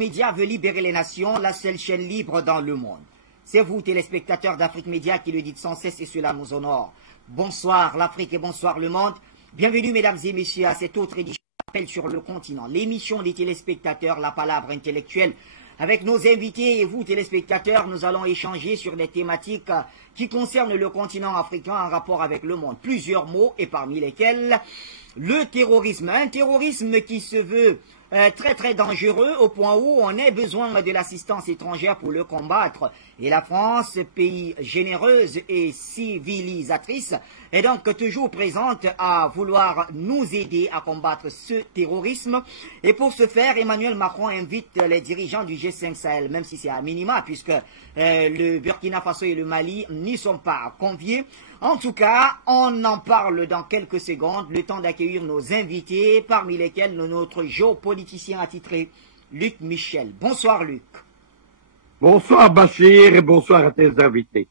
Média veut libérer les nations, la seule chaîne libre dans le monde. C'est vous, téléspectateurs d'Afrique Média, qui le dites sans cesse et cela nous honore. Bonsoir l'Afrique et bonsoir le monde. Bienvenue mesdames et messieurs à cette autre édition d'Appel sur le continent. L'émission des téléspectateurs, la palabre intellectuelle. Avec nos invités et vous téléspectateurs, nous allons échanger sur des thématiques qui concernent le continent africain en rapport avec le monde. Plusieurs mots et parmi lesquels le terrorisme. Un terrorisme qui se veut très très dangereux au point où on a besoin de l'assistance étrangère pour le combattre. Et la France, pays généreuse et civilisatrice, est donc toujours présente à vouloir nous aider à combattre ce terrorisme. Et pour ce faire, Emmanuel Macron invite les dirigeants du G5 Sahel, même si c'est à minima, puisque le Burkina Faso et le Mali n'y sont pas conviés. En tout cas, on en parle dans quelques secondes, le temps d'accueillir nos invités, parmi lesquels notre géopoliticien attitré, Luc Michel. Bonsoir Luc. Bonsoir Bachir et bonsoir à tes invités.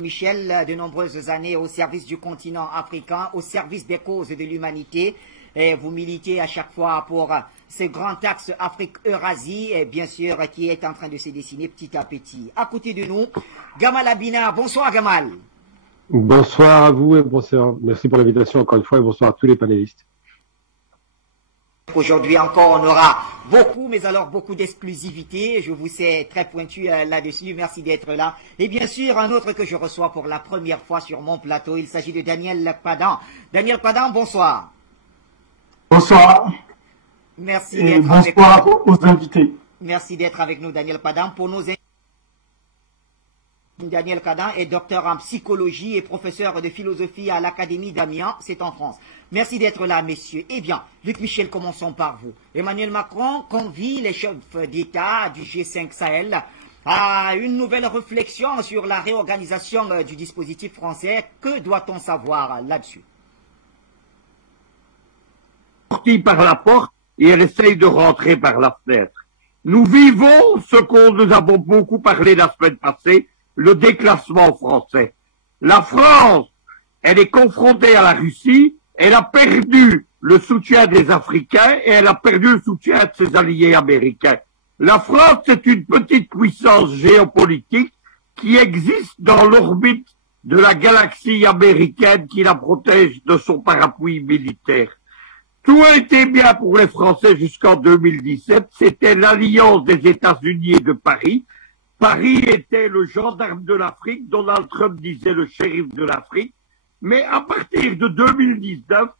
Michel, de nombreuses années au service du continent africain, au service des causes de l'humanité. Et vous militez à chaque fois pour ce grand axe Afrique-Eurasie, et bien sûr, qui est en train de se dessiner petit à petit. À côté de nous, Gamal Abina. Bonsoir Gamal. Bonsoir à vous et bonsoir. Merci pour l'invitation encore une fois et bonsoir à tous les panélistes. Aujourd'hui encore, on aura beaucoup, mais alors beaucoup d'exclusivité. Je vous sais très pointu là-dessus. Merci d'être là. Et bien sûr, un autre que je reçois pour la première fois sur mon plateau. Il s'agit de Daniel Padan. Daniel Padan, bonsoir. Bonsoir. Merci et d'être bonsoir avec nous. Aux invités. Merci d'être avec nous, Daniel Padan. Pour nos Daniel Padan est docteur en psychologie et professeur de philosophie à l'Académie d'Amiens, c'est en France. Merci d'être là, messieurs. Eh bien, Luc Michel, commençons par vous. Emmanuel Macron convie les chefs d'État du G5 Sahel à une nouvelle réflexion sur la réorganisation du dispositif français. Que doit-on savoir là-dessus? Sortie par la porte et elle essaye de rentrer par la fenêtre. Nous vivons ce qu'on nous avons beaucoup parlé la semaine passée, le déclassement français. La France, elle est confrontée à la Russie, elle a perdu le soutien des Africains et elle a perdu le soutien de ses alliés américains. La France, c'est une petite puissance géopolitique qui existe dans l'orbite de la galaxie américaine qui la protège de son parapluie militaire. Tout a été bien pour les Français jusqu'en 2017, c'était l'alliance des États-Unis et de Paris. Paris était le gendarme de l'Afrique, Donald Trump disait le shérif de l'Afrique, mais à partir de 2019,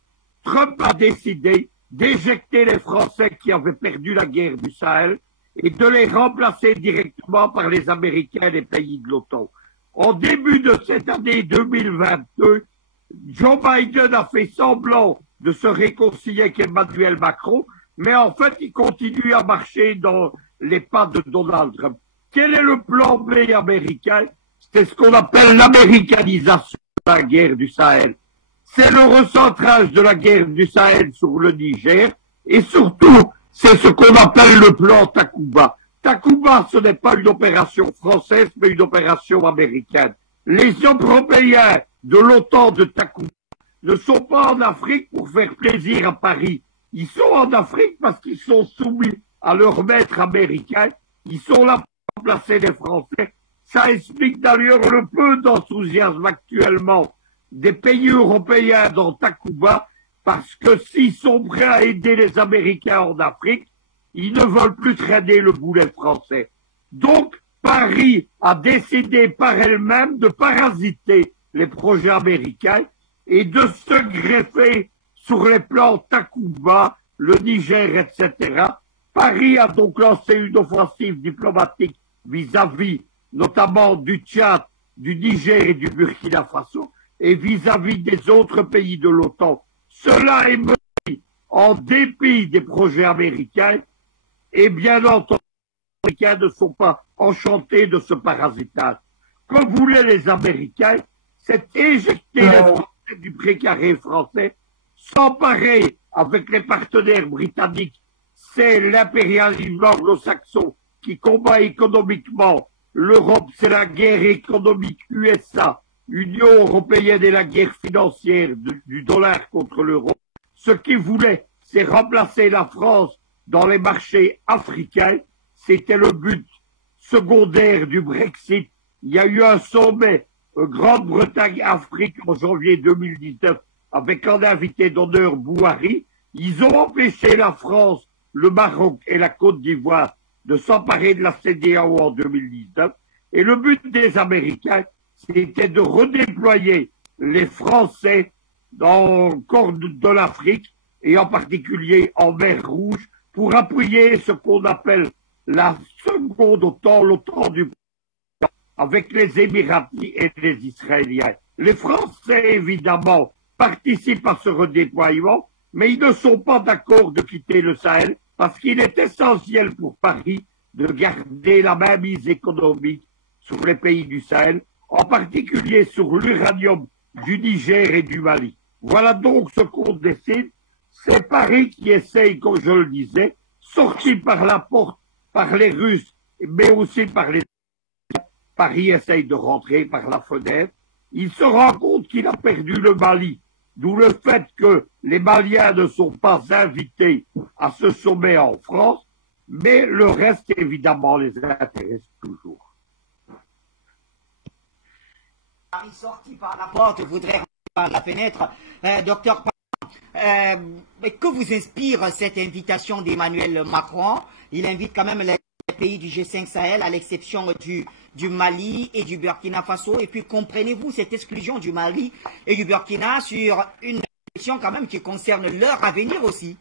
Trump a décidé d'éjecter les Français qui avaient perdu la guerre du Sahel et de les remplacer directement par les Américains et les pays de l'OTAN. En début de cette année 2022, Joe Biden a fait semblant de se réconcilier avec Emmanuel Macron, mais en fait, il continue à marcher dans les pas de Donald Trump. Quel est le plan B américain? C'est ce qu'on appelle l'américanisation de la guerre du Sahel. C'est le recentrage de la guerre du Sahel sur le Niger, et surtout, c'est ce qu'on appelle le plan Takuba. Takuba, ce n'est pas une opération française, mais une opération américaine. Les Européens de l'OTAN de Takuba ne sont pas en Afrique pour faire plaisir à Paris. Ils sont en Afrique parce qu'ils sont soumis à leur maître américain. Ils sont là pour remplacer les Français. Ça explique d'ailleurs le peu d'enthousiasme actuellement des pays européens dans Takuba, parce que s'ils sont prêts à aider les Américains en Afrique, ils ne veulent plus traîner le boulet français. Donc, Paris a décidé par elle-même de parasiter les projets américains et de se greffer sur les plans Takuba, le Niger, etc. Paris a donc lancé une offensive diplomatique vis-à-vis notamment du Tchad, du Niger et du Burkina Faso, et vis-à-vis des autres pays de l'OTAN. Cela est mené en dépit des projets américains, et bien entendu, les Américains ne sont pas enchantés de ce parasitage. Comme voulaient les Américains, c'est éjecter les Français du précaré français, s'emparer avec les partenaires britanniques, c'est l'impérialisme anglo-saxon qui combat économiquement. L'Europe, c'est la guerre économique USA. L'Union européenne et la guerre financière du dollar contre l'euro. Ce qu'ils voulaient, c'est remplacer la France dans les marchés africains. C'était le but secondaire du Brexit. Il y a eu un sommet Grande-Bretagne-Afrique en janvier 2019 avec un invité d'honneur Bouhari. Ils ont empêché la France, le Maroc et la Côte d'Ivoire de s'emparer de la CEDEAO en 2019. Et le but des Américains, c'était de redéployer les Français dans le corps de l'Afrique et en particulier en mer Rouge pour appuyer ce qu'on appelle la seconde OTAN, l'OTAN du avec les Émiratis et les Israéliens. Les Français, évidemment, participent à ce redéploiement, mais ils ne sont pas d'accord de quitter le Sahel parce qu'il est essentiel pour Paris de garder la mainmise économique sur les pays du Sahel, en particulier sur l'uranium du Niger et du Mali. Voilà donc ce qu'on décide. C'est Paris qui essaye, comme je le disais, sorti par la porte par les Russes, mais aussi par les... Paris essaye de rentrer par la fenêtre. Il se rend compte qu'il a perdu le Mali, d'où le fait que les Maliens ne sont pas invités à ce sommet en France, mais le reste, évidemment, les intéresse toujours. Paris sorti par la porte voudrait rentrer par la fenêtre. Docteur, que vous inspire cette invitation d'Emmanuel Macron? Il invite quand même les pays du G5 Sahel, à l'exception du Mali et du Burkina Faso. Et puis, comprenez-vous cette exclusion du Mali et du Burkina sur une question quand même qui concerne leur avenir aussi?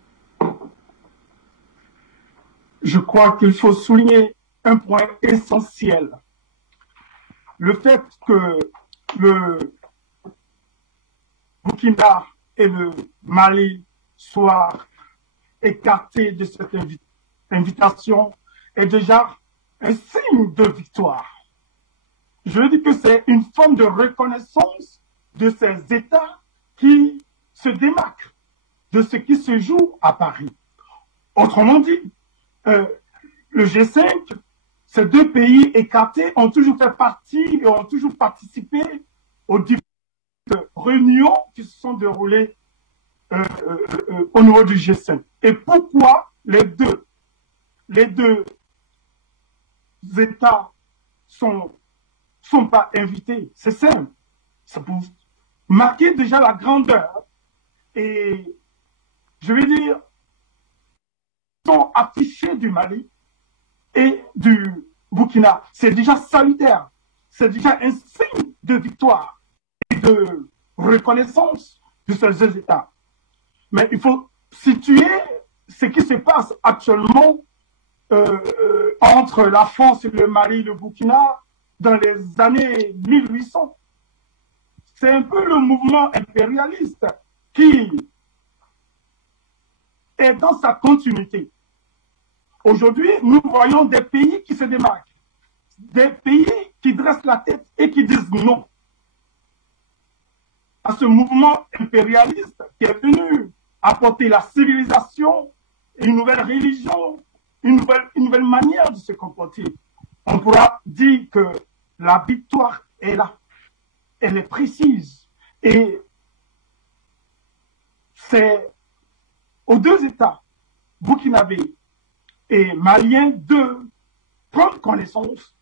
Je crois qu'il faut souligner un point essentiel. Le fait que le Burkina et le Mali soient écartés de cette invitation est déjà un signe de victoire. Je dis que c'est une forme de reconnaissance de ces États qui se démarquent de ce qui se joue à Paris. Autrement dit, le G5, ces deux pays écartés ont toujours fait partie et ont toujours participé aux différentes réunions qui se sont déroulées au niveau du G5. Et pourquoi les deux États sont pas invités? C'est simple. C'est pour marquer déjà la grandeur et, je vais dire, sont affichés du Mali et du Burkina. C'est déjà salutaire. C'est déjà un signe de victoire et de reconnaissance de ces deux États. Mais il faut situer ce qui se passe actuellement entre la France et le Mali et le Burkina dans les années 1800. C'est un peu le mouvement impérialiste qui est dans sa continuité. Aujourd'hui, nous voyons des pays qui se démarquent, des pays qui dressent la tête et qui disent non à ce mouvement impérialiste qui est venu apporter la civilisation, une nouvelle religion, une nouvelle manière de se comporter. On pourra dire que la victoire est là, elle est précise. Et c'est aux deux États, burkinabés et maliens, de prendre connaissance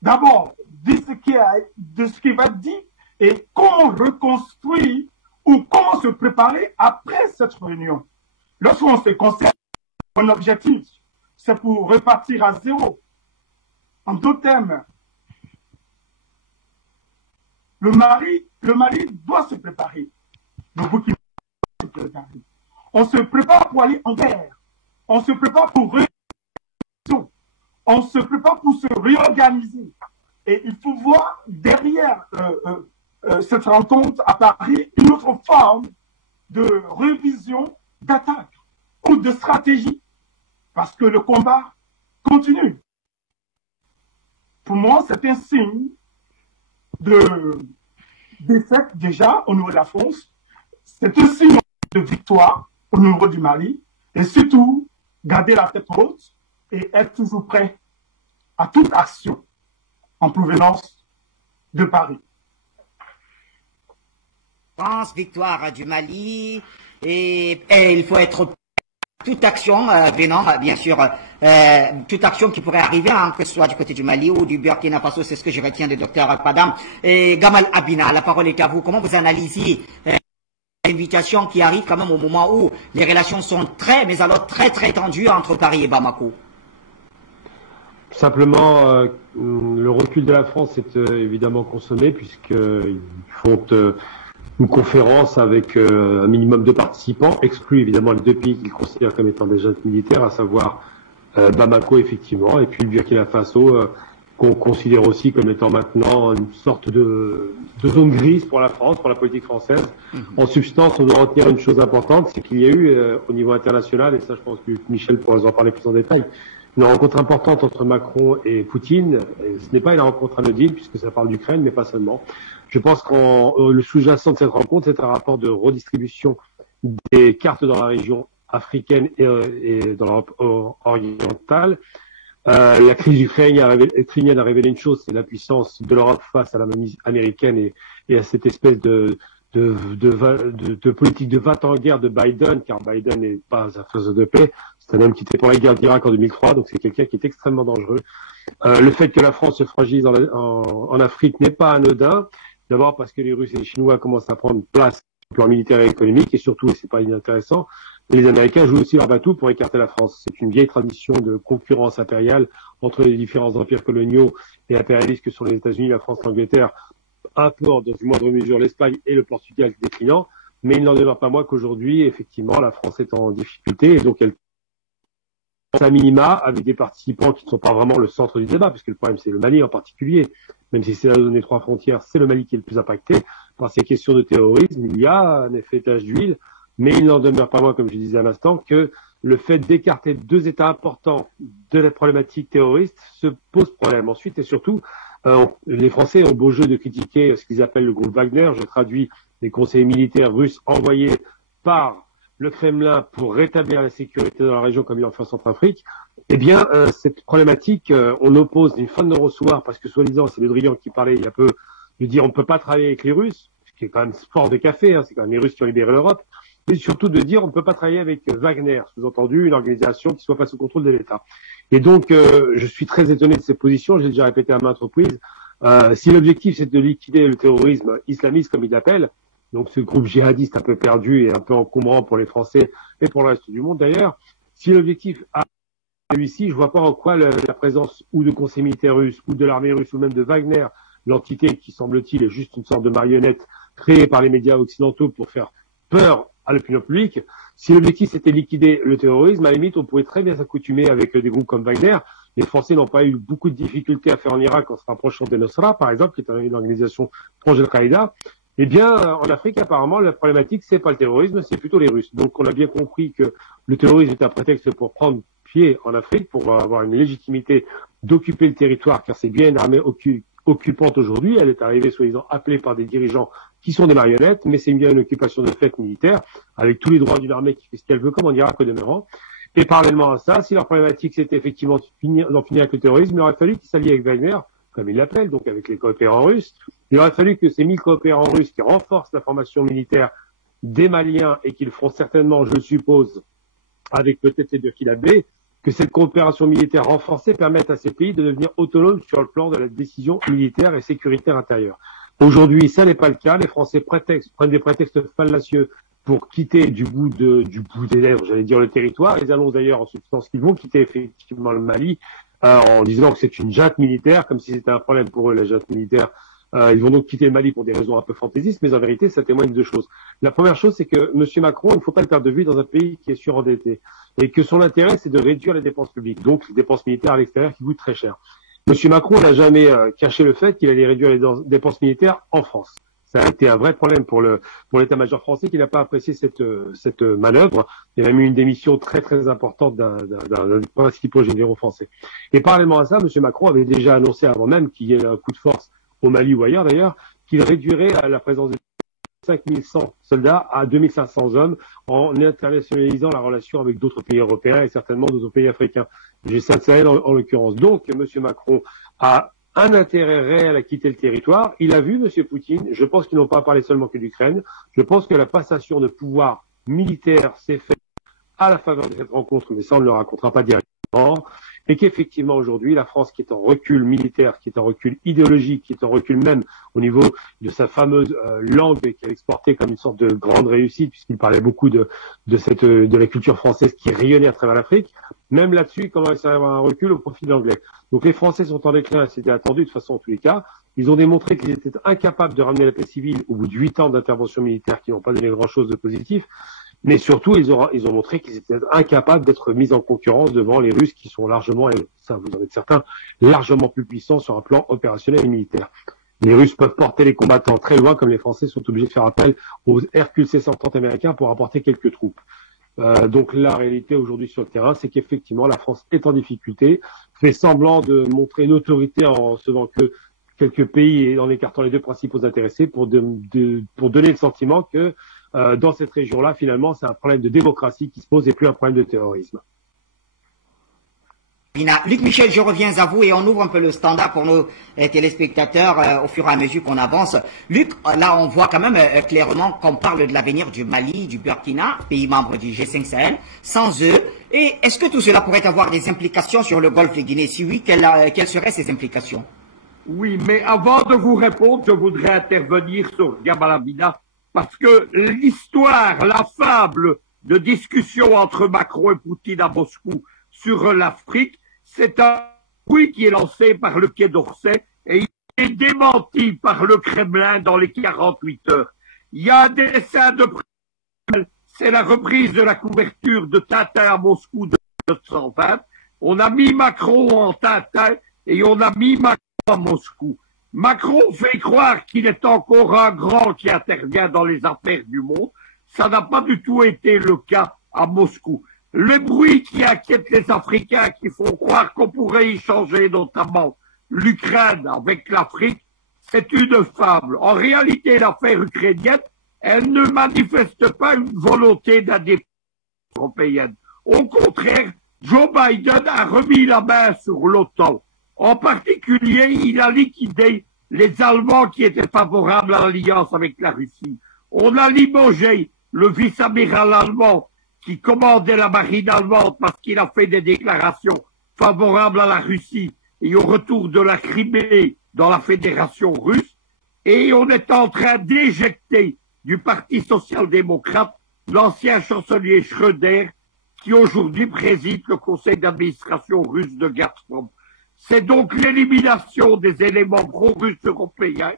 d'abord de ce qui va être dit et comment reconstruire ou comment se préparer après cette réunion. Lorsqu'on se concerne, mon objectif, c'est pour repartir à zéro. En d'autres termes, le Mali doit se préparer. Le Burkina doit se préparer. On se prépare pour aller en guerre. On se prépare pour on se prépare pour se réorganiser. Et il faut voir derrière cette rencontre à Paris une autre forme de révision d'attaque ou de stratégie. Parce que le combat continue. Pour moi, c'est un signe de défaite déjà au niveau de la France. C'est un signe de victoire au niveau du Mali. Et surtout, garder la tête haute et être toujours prêt à toute action en provenance de Paris. France, victoire du Mali, et il faut être toute action venant, bien sûr, toute action qui pourrait arriver, hein, que ce soit du côté du Mali ou du Burkina Faso, c'est ce que je retiens de Dr Padam. Et Gamal Abina, la parole est à vous. Comment vous analysez l'invitation qui arrive quand même au moment où les relations sont mais alors très tendues entre Paris et Bamako? Simplement, le recul de la France est évidemment consommé puisqu'ils font une conférence avec un minimum de participants, exclus évidemment les deux pays qu'ils considèrent comme étant des juntes militaires, à savoir Bamako effectivement, et puis le Burkina Faso, qu'on considère aussi comme étant maintenant une sorte de zone grise pour la France, pour la politique française. En substance, on doit retenir une chose importante, c'est qu'il y a eu au niveau international, et ça je pense que Michel pourra en parler plus en détail, une rencontre importante entre Macron et Poutine. Et ce n'est pas une rencontre anodine puisque ça parle d'Ukraine, mais pas seulement. Je pense que le sous-jacent de cette rencontre, c'est un rapport de redistribution des cartes dans la région africaine et dans l'Europe orientale. La crise ukrainienne a révélé une chose, c'est la puissance de l'Europe face à la menace américaine et à cette espèce de politique de 20 ans en guerre de Biden, car Biden n'est pas un faiseur de paix. C'est un homme qui était pour la guerre d'Irak en 2003, donc c'est quelqu'un qui est extrêmement dangereux. Le fait que la France se fragilise en Afrique n'est pas anodin. D'abord parce que les Russes et les Chinois commencent à prendre place sur le plan militaire et économique, et surtout, et c'est pas inintéressant, les Américains jouent aussi leur bateau pour écarter la France. C'est une vieille tradition de concurrence impériale entre les différents empires coloniaux et impérialistes que sont les États-Unis, la France, l'Angleterre, un peu dans une moindre mesure l'Espagne et le Portugal déclinant, mais il n'en demeure pas moins qu'aujourd'hui, effectivement, la France est en difficulté et donc elle à minima avec des participants qui ne sont pas vraiment le centre du débat, parce que le problème c'est le Mali en particulier, même si c'est la zone des trois frontières, c'est le Mali qui est le plus impacté par ces questions de terrorisme. Il y a un effet tache d'huile, mais il n'en demeure pas moins, comme je disais à l'instant, que le fait d'écarter deux États importants de la problématique terroriste se pose problème. Ensuite et surtout, les Français ont beau jeu de critiquer ce qu'ils appellent le groupe Wagner. Je traduis les conseillers militaires russes envoyés par le Kremlin pour rétablir la sécurité dans la région comme il en fait en Centrafrique. Eh bien, cette problématique, on oppose une fin de non-recevoir parce que soi-disant, c'est Le Drian qui parlait il y a peu de dire on ne peut pas travailler avec les Russes, ce qui est quand même sport de café, hein, c'est quand même les Russes qui ont libéré l'Europe, mais surtout de dire on ne peut pas travailler avec Wagner, sous-entendu une organisation qui soit pas sous contrôle de l'État. Et donc, je suis très étonné de ces positions, j'ai déjà répété à maintes reprises. Si l'objectif c'est de liquider le terrorisme islamiste, comme il l'appelle, donc ce groupe djihadiste un peu perdu et un peu encombrant pour les Français et pour le reste du monde d'ailleurs, si l'objectif a réussi, je vois pas en quoi la présence ou de conseils militaires russes ou de l'armée russe ou même de Wagner, l'entité qui semble-t-il est juste une sorte de marionnette créée par les médias occidentaux pour faire peur à l'opinion publique, si l'objectif c'était liquider le terrorisme, à la limite on pourrait très bien s'accoutumer avec des groupes comme Wagner. Les Français n'ont pas eu beaucoup de difficultés à faire en Irak en se rapprochant de Nusra, par exemple, qui est une organisation proche d'Al-Qaïda. Eh bien, en Afrique, apparemment, la problématique, c'est pas le terrorisme, c'est plutôt les Russes. Donc, on a bien compris que le terrorisme est un prétexte pour prendre pied en Afrique, pour avoir une légitimité d'occuper le territoire, car c'est bien une armée occupante aujourd'hui. Elle est arrivée, soi-disant, appelée par des dirigeants qui sont des marionnettes, mais c'est bien une occupation de fait militaire, avec tous les droits d'une armée qui fait ce qu'elle veut, comme on dira, au demeurant. Et parallèlement à ça, si leur problématique, c'était effectivement d'en finir avec le terrorisme, il aurait fallu qu'ils s'allient avec Wagner, comme ils l'appellent, donc avec les coopérants russes. Il aurait fallu que ces 1000 coopérants russes qui renforcent la formation militaire des Maliens et qui le feront certainement, je le suppose, avec peut-être les Burkinabés, que cette coopération militaire renforcée permette à ces pays de devenir autonomes sur le plan de la décision militaire et sécuritaire intérieure. Aujourd'hui, ça n'est pas le cas. Les Français prennent des prétextes fallacieux pour quitter du bout des lèvres, j'allais dire, le territoire. Ils annoncent d'ailleurs en substance qu'ils vont quitter effectivement le Mali, en disant que c'est une junte militaire, comme si c'était un problème pour eux, la junte militaire. Ils vont donc quitter le Mali pour des raisons un peu fantaisistes, mais en vérité, ça témoigne de deux choses. La première chose, c'est que M. Macron, il ne faut pas le perdre de vue dans un pays qui est surendetté, et que son intérêt, c'est de réduire les dépenses publiques, donc les dépenses militaires à l'extérieur qui coûtent très cher. M. Macron n'a jamais caché le fait qu'il allait réduire les dépenses militaires en France. Ça a été un vrai problème pour l'état-major français qui n'a pas apprécié cette manœuvre. Il y a même eu une démission très très importante d'un des principaux généraux français. Et parallèlement à ça, M. Macron avait déjà annoncé avant même qu'il y ait un coup de force au Mali ou ailleurs d'ailleurs, qu'il réduirait la présence de 5100 soldats à 2500 hommes en internationalisant la relation avec d'autres pays européens et certainement d'autres pays africains. G5 Sahel en l'occurrence. Donc, M. Macron a un intérêt réel à quitter le territoire. Il a vu M. Poutine. Je pense qu'ils n'ont pas parlé seulement que d'Ukraine. Je pense que la passation de pouvoir militaire s'est faite à la faveur de cette rencontre, mais ça on ne le racontera pas directement, et qu'effectivement aujourd'hui la France qui est en recul militaire, qui est en recul idéologique, qui est en recul même au niveau de sa fameuse langue qu'elle exportait comme une sorte de grande réussite, puisqu'il parlait beaucoup de la culture française qui rayonnait à travers l'Afrique, même là-dessus il commence à y avoir un recul au profit de l'anglais. Donc les Français sont en déclin, c'était attendu de toute façon en tous les cas. Ils ont démontré qu'ils étaient incapables de ramener la paix civile au bout de 8 ans d'intervention militaire qui n'ont pas donné grand-chose de positif. Mais surtout, ils ont montré qu'ils étaient incapables d'être mis en concurrence devant les Russes qui sont largement, et ça vous en êtes certains, largement plus puissants sur un plan opérationnel et militaire. Les Russes peuvent porter les combattants très loin, comme les Français sont obligés de faire appel aux Hercule C-130 américains pour apporter quelques troupes. Donc la réalité aujourd'hui sur le terrain, c'est qu'effectivement la France est en difficulté, fait semblant de montrer une autorité en recevant que quelques pays et en écartant les deux principaux intéressés pour donner le sentiment que dans cette région-là, finalement, c'est un problème de démocratie qui se pose et plus un problème de terrorisme. Luc Michel, je reviens à vous et on ouvre un peu le standard pour nos téléspectateurs au fur et à mesure qu'on avance. Luc, là on voit quand même clairement qu'on parle de l'avenir du Mali, du Burkina, pays membres du G5 Sahel, sans eux. Et est-ce que tout cela pourrait avoir des implications sur le golfe de Guinée? Si oui, quelles seraient ces implications? Oui, mais avant de vous répondre, je voudrais intervenir sur Gamalabina parce que l'histoire, la fable de discussion entre Macron et Poutine à Moscou sur l'Afrique, c'est un bruit qui est lancé par le Quai d'Orsay et il est démenti par le Kremlin dans les 48 heures. Il y a un dessin de presse, c'est la reprise de la couverture de Tintin à Moscou de 1920. On a mis Macron en Tintin et on a mis Macron à Moscou. Macron fait croire qu'il est encore un grand qui intervient dans les affaires du monde. Ça n'a pas du tout été le cas à Moscou. Le bruit qui inquiète les Africains, qui font croire qu'on pourrait y changer notamment l'Ukraine avec l'Afrique, c'est une fable. En réalité, l'affaire ukrainienne, elle ne manifeste pas une volonté d'indépendance européenne. Au contraire, Joe Biden a remis la main sur l'OTAN. En particulier, il a liquidé les Allemands qui étaient favorables à l'alliance avec la Russie. On a limogé le vice-amiral allemand qui commandait la marine allemande parce qu'il a fait des déclarations favorables à la Russie et au retour de la Crimée dans la fédération russe. Et on est en train d'éjecter du Parti social-démocrate l'ancien chancelier Schröder qui aujourd'hui préside le conseil d'administration russe de Gazprom. C'est donc l'élimination des éléments pro-russes européens.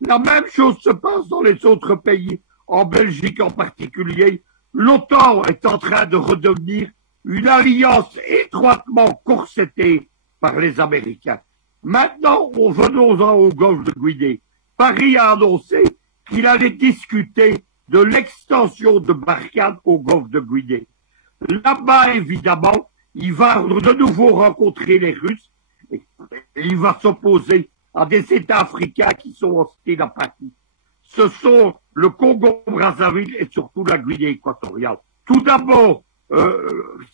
La même chose se passe dans les autres pays, en Belgique en particulier. L'OTAN est en train de redevenir une alliance étroitement corsetée par les Américains. Maintenant, venons-en au golfe de Guinée. Paris a annoncé qu'il allait discuter de l'extension de Barkhane au golfe de Guinée. Là-bas, évidemment, il va de nouveau rencontrer les Russes. Il va s'opposer à des États africains qui sont hostiles à Paris. Ce sont le Congo-Brazzaville et surtout la Guinée équatoriale. Tout d'abord,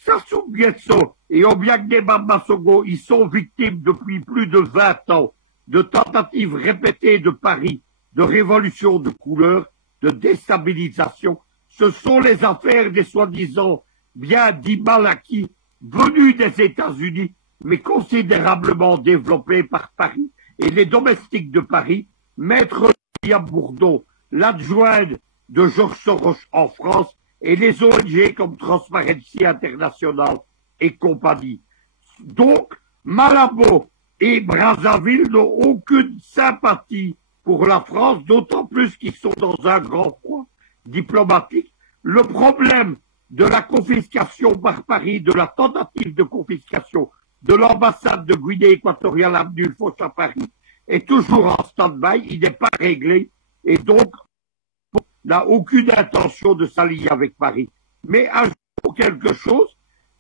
Sassou Nguesso et Obiang-Nguema Massogo, ils sont victimes depuis plus de 20 ans de tentatives répétées de Paris, de révolution de couleur, de déstabilisation. Ce sont les affaires des soi-disant bien dits mal acquis venus des États-Unis mais considérablement développé par Paris et les domestiques de Paris, Maître William Bourdon, l'adjoint de Georges Soros en France et les ONG comme Transparency International et compagnie. Donc, Malabo et Brazzaville n'ont aucune sympathie pour la France, d'autant plus qu'ils sont dans un grand froid diplomatique. Le problème de la confiscation par Paris, de la tentative de confiscation de l'ambassade de Guinée équatoriale avenue Foch à Paris est toujours en stand-by, il n'est pas réglé et donc n'a aucune intention de s'allier avec Paris. Mais ajoutons quelque chose,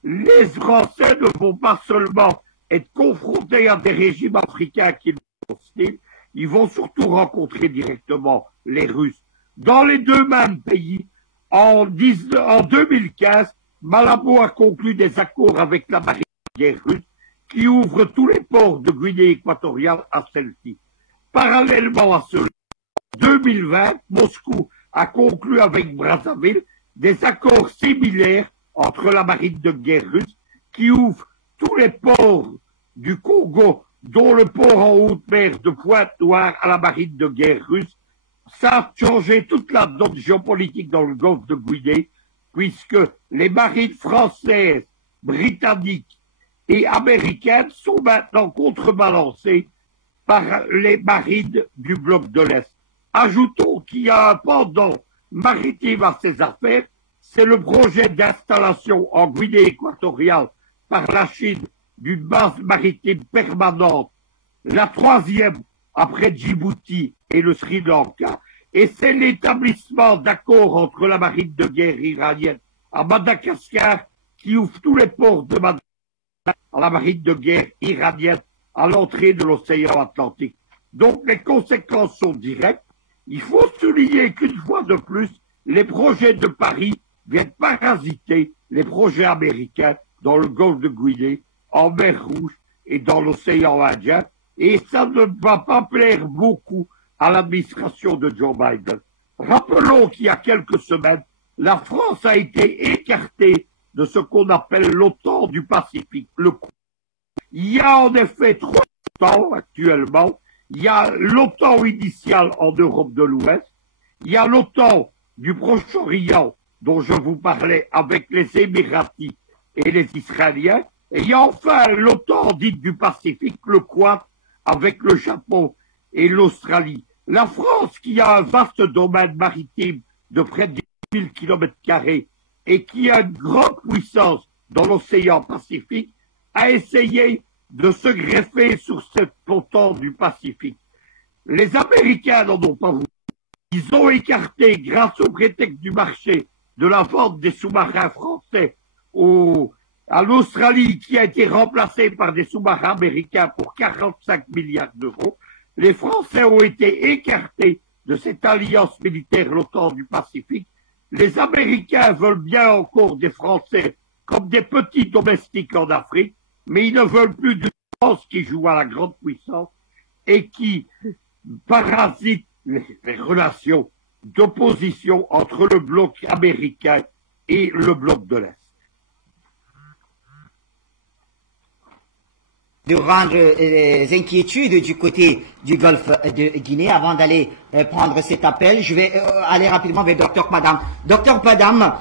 les Français ne vont pas seulement être confrontés à des régimes africains qui sont hostiles, ils vont surtout rencontrer directement les Russes. Dans les deux mêmes pays, en 2015, Malabo a conclu des accords avec la marine russe qui ouvre tous les ports de Guinée équatoriale à celle-ci. Parallèlement à cela, en 2020, Moscou a conclu avec Brazzaville des accords similaires entre la marine de guerre russe qui ouvre tous les ports du Congo, dont le port en haute mer de Pointe-Noire à la marine de guerre russe. Ça a changé toute la donne géopolitique dans le golfe de Guinée, puisque les marines françaises, britanniques et américaines sont maintenant contrebalancées par les marines du bloc de l'Est. Ajoutons qu'il y a un pendant maritime à ces affaires, c'est le projet d'installation en Guinée équatoriale par la Chine d'une base maritime permanente, la troisième après Djibouti et le Sri Lanka, et c'est l'établissement d'accords entre la marine de guerre iranienne à Madagascar qui ouvre tous les ports de Madagascar à la marine de guerre iranienne à l'entrée de l'océan Atlantique. Donc les conséquences sont directes. Il faut souligner qu'une fois de plus, les projets de Paris viennent parasiter les projets américains dans le golfe de Guinée, en mer Rouge et dans l'océan Indien, et ça ne va pas plaire beaucoup à l'administration de Joe Biden. Rappelons qu'il y a quelques semaines, la France a été écartée de ce qu'on appelle l'OTAN du Pacifique. Il y a en effet trois OTAN actuellement. Il y a l'OTAN initiale en Europe de l'Ouest. Il y a l'OTAN du Proche-Orient, dont je vous parlais, avec les Émiratis et les Israéliens. Et il y a enfin l'OTAN dite du Pacifique, le Quad, avec le Japon et l'Australie. La France, qui a un vaste domaine maritime de près de 10 000 km² et qui a une grande puissance dans l'océan Pacifique, a essayé de se greffer sur cette OTAN du Pacifique. Les Américains n'en ont pas voulu. Ils ont écarté, grâce au prétexte du marché, de la vente des sous-marins français à l'Australie, qui a été remplacée par des sous-marins américains pour 45 milliards d'euros. Les Français ont été écartés de cette alliance militaire, l'OTAN du Pacifique. Les Américains veulent bien encore des Français comme des petits domestiques en Afrique, mais ils ne veulent plus d'une France qui joue à la grande puissance et qui parasite les relations d'opposition entre le bloc américain et le bloc de l'Est. De rendre les inquiétudes du côté du golfe de Guinée. Avant d'aller prendre cet appel, je vais aller rapidement vers Dr Padam. Dr Padam,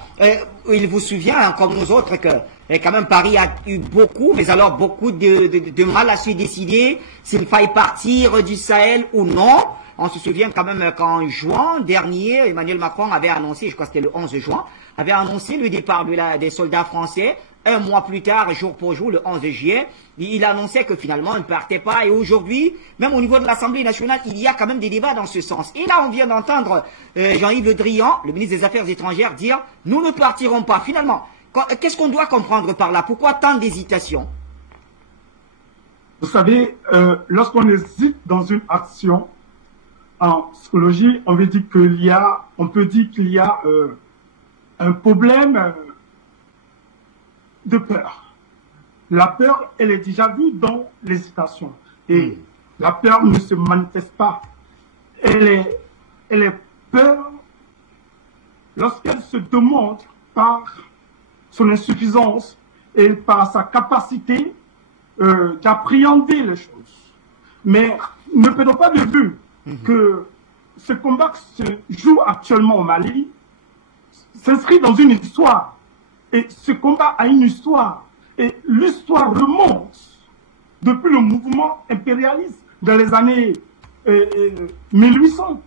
il vous souvient, comme nous autres, que quand même Paris a eu beaucoup, mais alors beaucoup de mal à se décider s'il faille partir du Sahel ou non. On se souvient quand même qu'en juin dernier, Emmanuel Macron avait annoncé, je crois que c'était le 11 juin, avait annoncé le départ des soldats français. Un mois plus tard, jour pour jour, le 11 juillet, il annonçait que finalement, il ne partait pas. Et aujourd'hui, même au niveau de l'Assemblée nationale, il y a quand même des débats dans ce sens. Et là, on vient d'entendre Jean-Yves Le Drian, le ministre des Affaires étrangères, dire « Nous ne partirons pas ». Finalement, qu'est-ce qu'on doit comprendre par là? Pourquoi tant d'hésitation? Vous savez, lorsqu'on hésite dans une action, en psychologie, on peut dire qu'il y a un problème de peur. La peur, elle est déjà vue dans l'hésitation. Et la peur ne se manifeste pas. Elle est peur lorsqu'elle se démontre par son insuffisance et par sa capacité d'appréhender les choses. Mais ne perdons pas de vue que ce combat qui se joue actuellement au Mali s'inscrit dans une histoire. Et ce combat a une histoire. Et l'histoire remonte depuis le mouvement impérialiste dans les années 1800.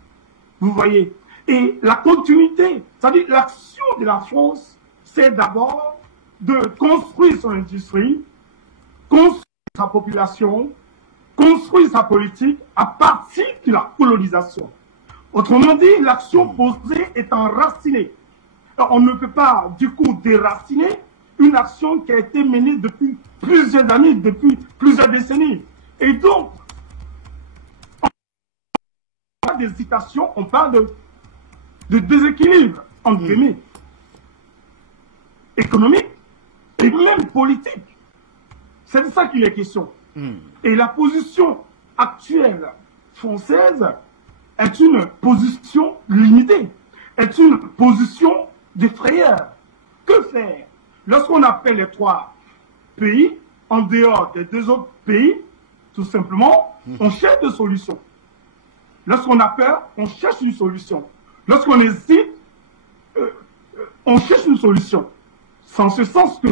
Vous voyez. Et la continuité, c'est-à-dire l'action de la France, c'est d'abord de construire son industrie, construire sa population, construire sa politique à partir de la colonisation. Autrement dit, l'action posée est enracinée. On ne peut pas, du coup, déraciner une action qui a été menée depuis plusieurs années, depuis plusieurs décennies. Et donc, on parle d'hésitation, on parle de déséquilibre, entre guillemets, économique et même politique. C'est de ça qu'il est question. Et la position actuelle française est une position limitée, est une position de frayeur. Que faire? lorsqu'on appelle les trois pays, en dehors des deux autres pays, tout simplement, on cherche des solutions. Lorsqu'on a peur, on cherche une solution. Lorsqu'on hésite, on cherche une solution. C'est en ce sens que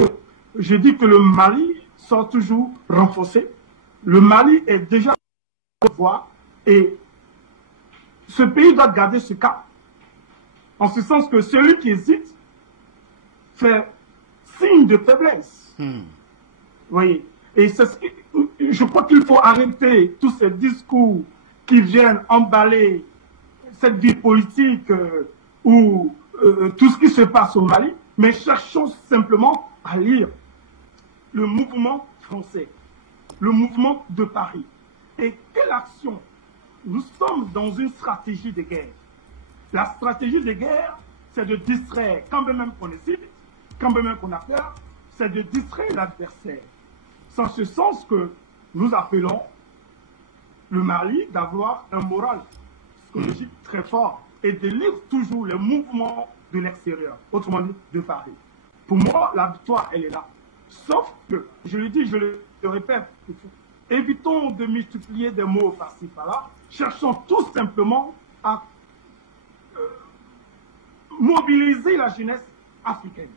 je dis que le Mali sort toujours renforcé. Le Mali est déjà en voie et ce pays doit garder ce cap. En ce sens que celui qui hésite fait signe de faiblesse. Vous voyez. Et je crois qu'il faut arrêter tous ces discours qui viennent emballer cette vie politique ou tout ce qui se passe au Mali, mais cherchons simplement à lire le mouvement français, le mouvement de Paris. Et quelle action? Nous sommes dans une stratégie de guerre. La stratégie de guerre, c'est de distraire, quand même qu'on hésite, quand même qu'on a peur, c'est de distraire l'adversaire. C'est en ce sens que nous appelons le Mali d'avoir un moral psychologique très fort et de lire toujours les mouvements de l'extérieur, autrement dit de Paris. Pour moi, la victoire, elle est là. Sauf que, je le dis, je le répète, évitons de multiplier des mots par-ci, par-là, cherchons tout simplement à mobiliser la jeunesse africaine.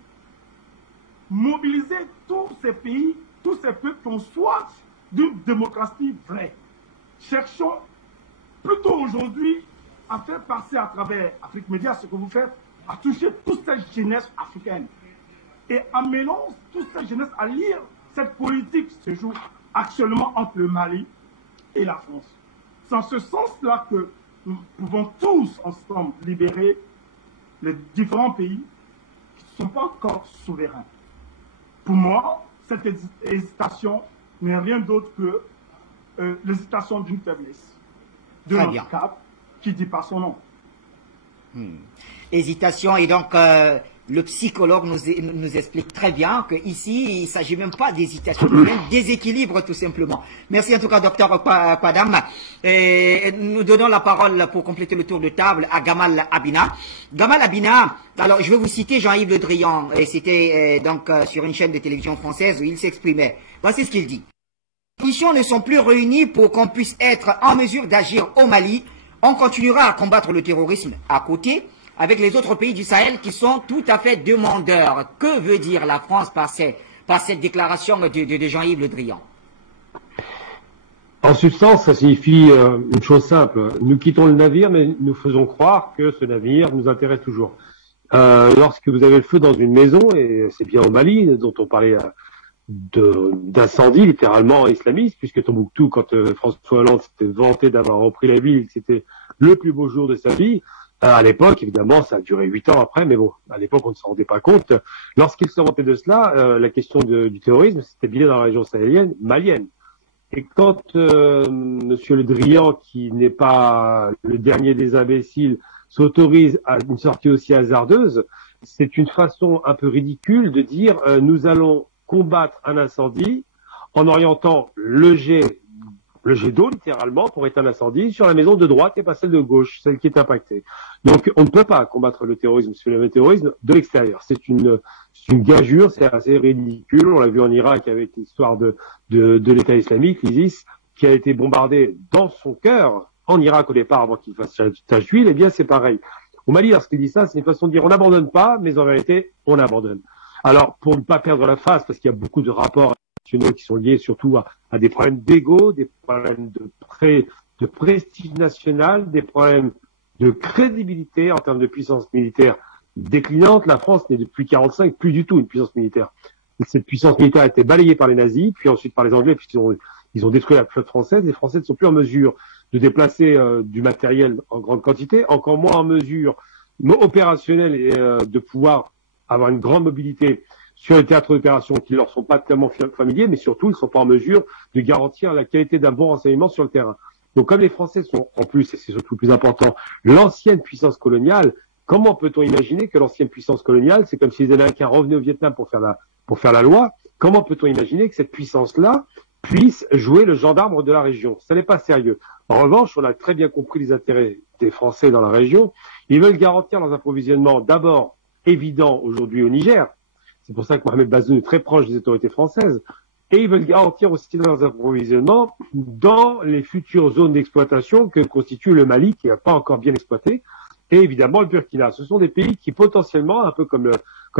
Mobiliser tous ces pays, tous ces peuples qui ont soif d'une démocratie vraie. Cherchons plutôt aujourd'hui à faire passer à travers Afrique Média ce que vous faites, à toucher toute cette jeunesse africaine. Et amenons toute cette jeunesse à lire cette politique qui se joue actuellement entre le Mali et la France. C'est en ce sens-là que nous pouvons tous ensemble libérer les différents pays qui ne sont pas encore souverains. Pour moi, cette hésitation n'est rien d'autre que l'hésitation d'une faiblesse, de handicap qui dit pas son nom. Hésitation, et donc le psychologue nous explique très bien qu'ici, il ne s'agit même pas d'hésitation, mais même déséquilibre tout simplement. Merci en tout cas, docteur Kwadam. Et nous donnons la parole pour compléter le tour de table à Gamal Abina. Gamal Abina, alors je vais vous citer Jean-Yves Le Drian, et c'était donc sur une chaîne de télévision française où il s'exprimait. Voici ce qu'il dit. Les conditions ne sont plus réunies pour qu'on puisse être en mesure d'agir au Mali. On continuera à combattre le terrorisme à côté, avec les autres pays du Sahel qui sont tout à fait demandeurs. Que veut dire la France par cette déclaration de Jean-Yves Le Drian? En substance, ça signifie une chose simple. Nous quittons le navire, mais nous faisons croire que ce navire nous intéresse toujours. Lorsque vous avez le feu dans une maison, et c'est bien au Mali, dont on parlait d'incendie littéralement islamiste, puisque Tombouctou, quand François Hollande s'était vanté d'avoir repris la ville, c'était le plus beau jour de sa vie. À l'époque, évidemment, ça a duré 8 ans après, mais bon, à l'époque, on ne s'en rendait pas compte. Lorsqu'il se vantait de cela, la question du terrorisme, c'était bien dans la région sahélienne, malienne. Et quand Monsieur Le Drian, qui n'est pas le dernier des imbéciles, s'autorise à une sortie aussi hasardeuse, c'est une façon un peu ridicule de dire nous allons combattre un incendie en orientant le jet d'eau, littéralement, pour éteindre l'incendie sur la maison de droite et pas celle de gauche, celle qui est impactée. Donc, on ne peut pas combattre le terrorisme, le terrorisme de l'extérieur. C'est une gageure, c'est assez ridicule. On l'a vu en Irak avec l'histoire de l'État islamique, l'ISIS, qui a été bombardé dans son cœur, en Irak au départ, avant qu'il fasse tache d'huile. Eh bien, c'est pareil. Au Mali, lorsqu'il dit ça, c'est une façon de dire on n'abandonne pas, mais en vérité, on abandonne. Alors, pour ne pas perdre la face, parce qu'il y a beaucoup de rapports qui sont liés surtout à des problèmes d'ego, des problèmes de prestige national, des problèmes de crédibilité en termes de puissance militaire déclinante. La France n'est depuis 1945 plus du tout une puissance militaire. Cette puissance militaire a été balayée par les nazis, puis ensuite par les Anglais, puis ils ont détruit la flotte française. Les Français ne sont plus en mesure de déplacer du matériel en grande quantité, encore moins en mesure opérationnelle et de pouvoir avoir une grande mobilité sur les théâtres d'opération qui ne leur sont pas tellement familiers, mais surtout, ils ne sont pas en mesure de garantir la qualité d'un bon renseignement sur le terrain. Donc, comme les Français sont, en plus, et c'est surtout le plus important, l'ancienne puissance coloniale, comment peut-on imaginer que l'ancienne puissance coloniale, c'est comme si les Américains revenaient au Vietnam pour faire la loi, comment peut-on imaginer que cette puissance-là puisse jouer le gendarme de la région? Ça n'est pas sérieux. En revanche, on a très bien compris les intérêts des Français dans la région. Ils veulent garantir leurs approvisionnements d'abord évidents aujourd'hui au Niger. C'est pour ça que Mohamed Bazoum est très proche des autorités françaises. Et ils veulent garantir aussi leurs approvisionnements dans les futures zones d'exploitation que constitue le Mali, qui n'a pas encore bien exploité, et évidemment le Burkina. Ce sont des pays qui potentiellement, un peu comme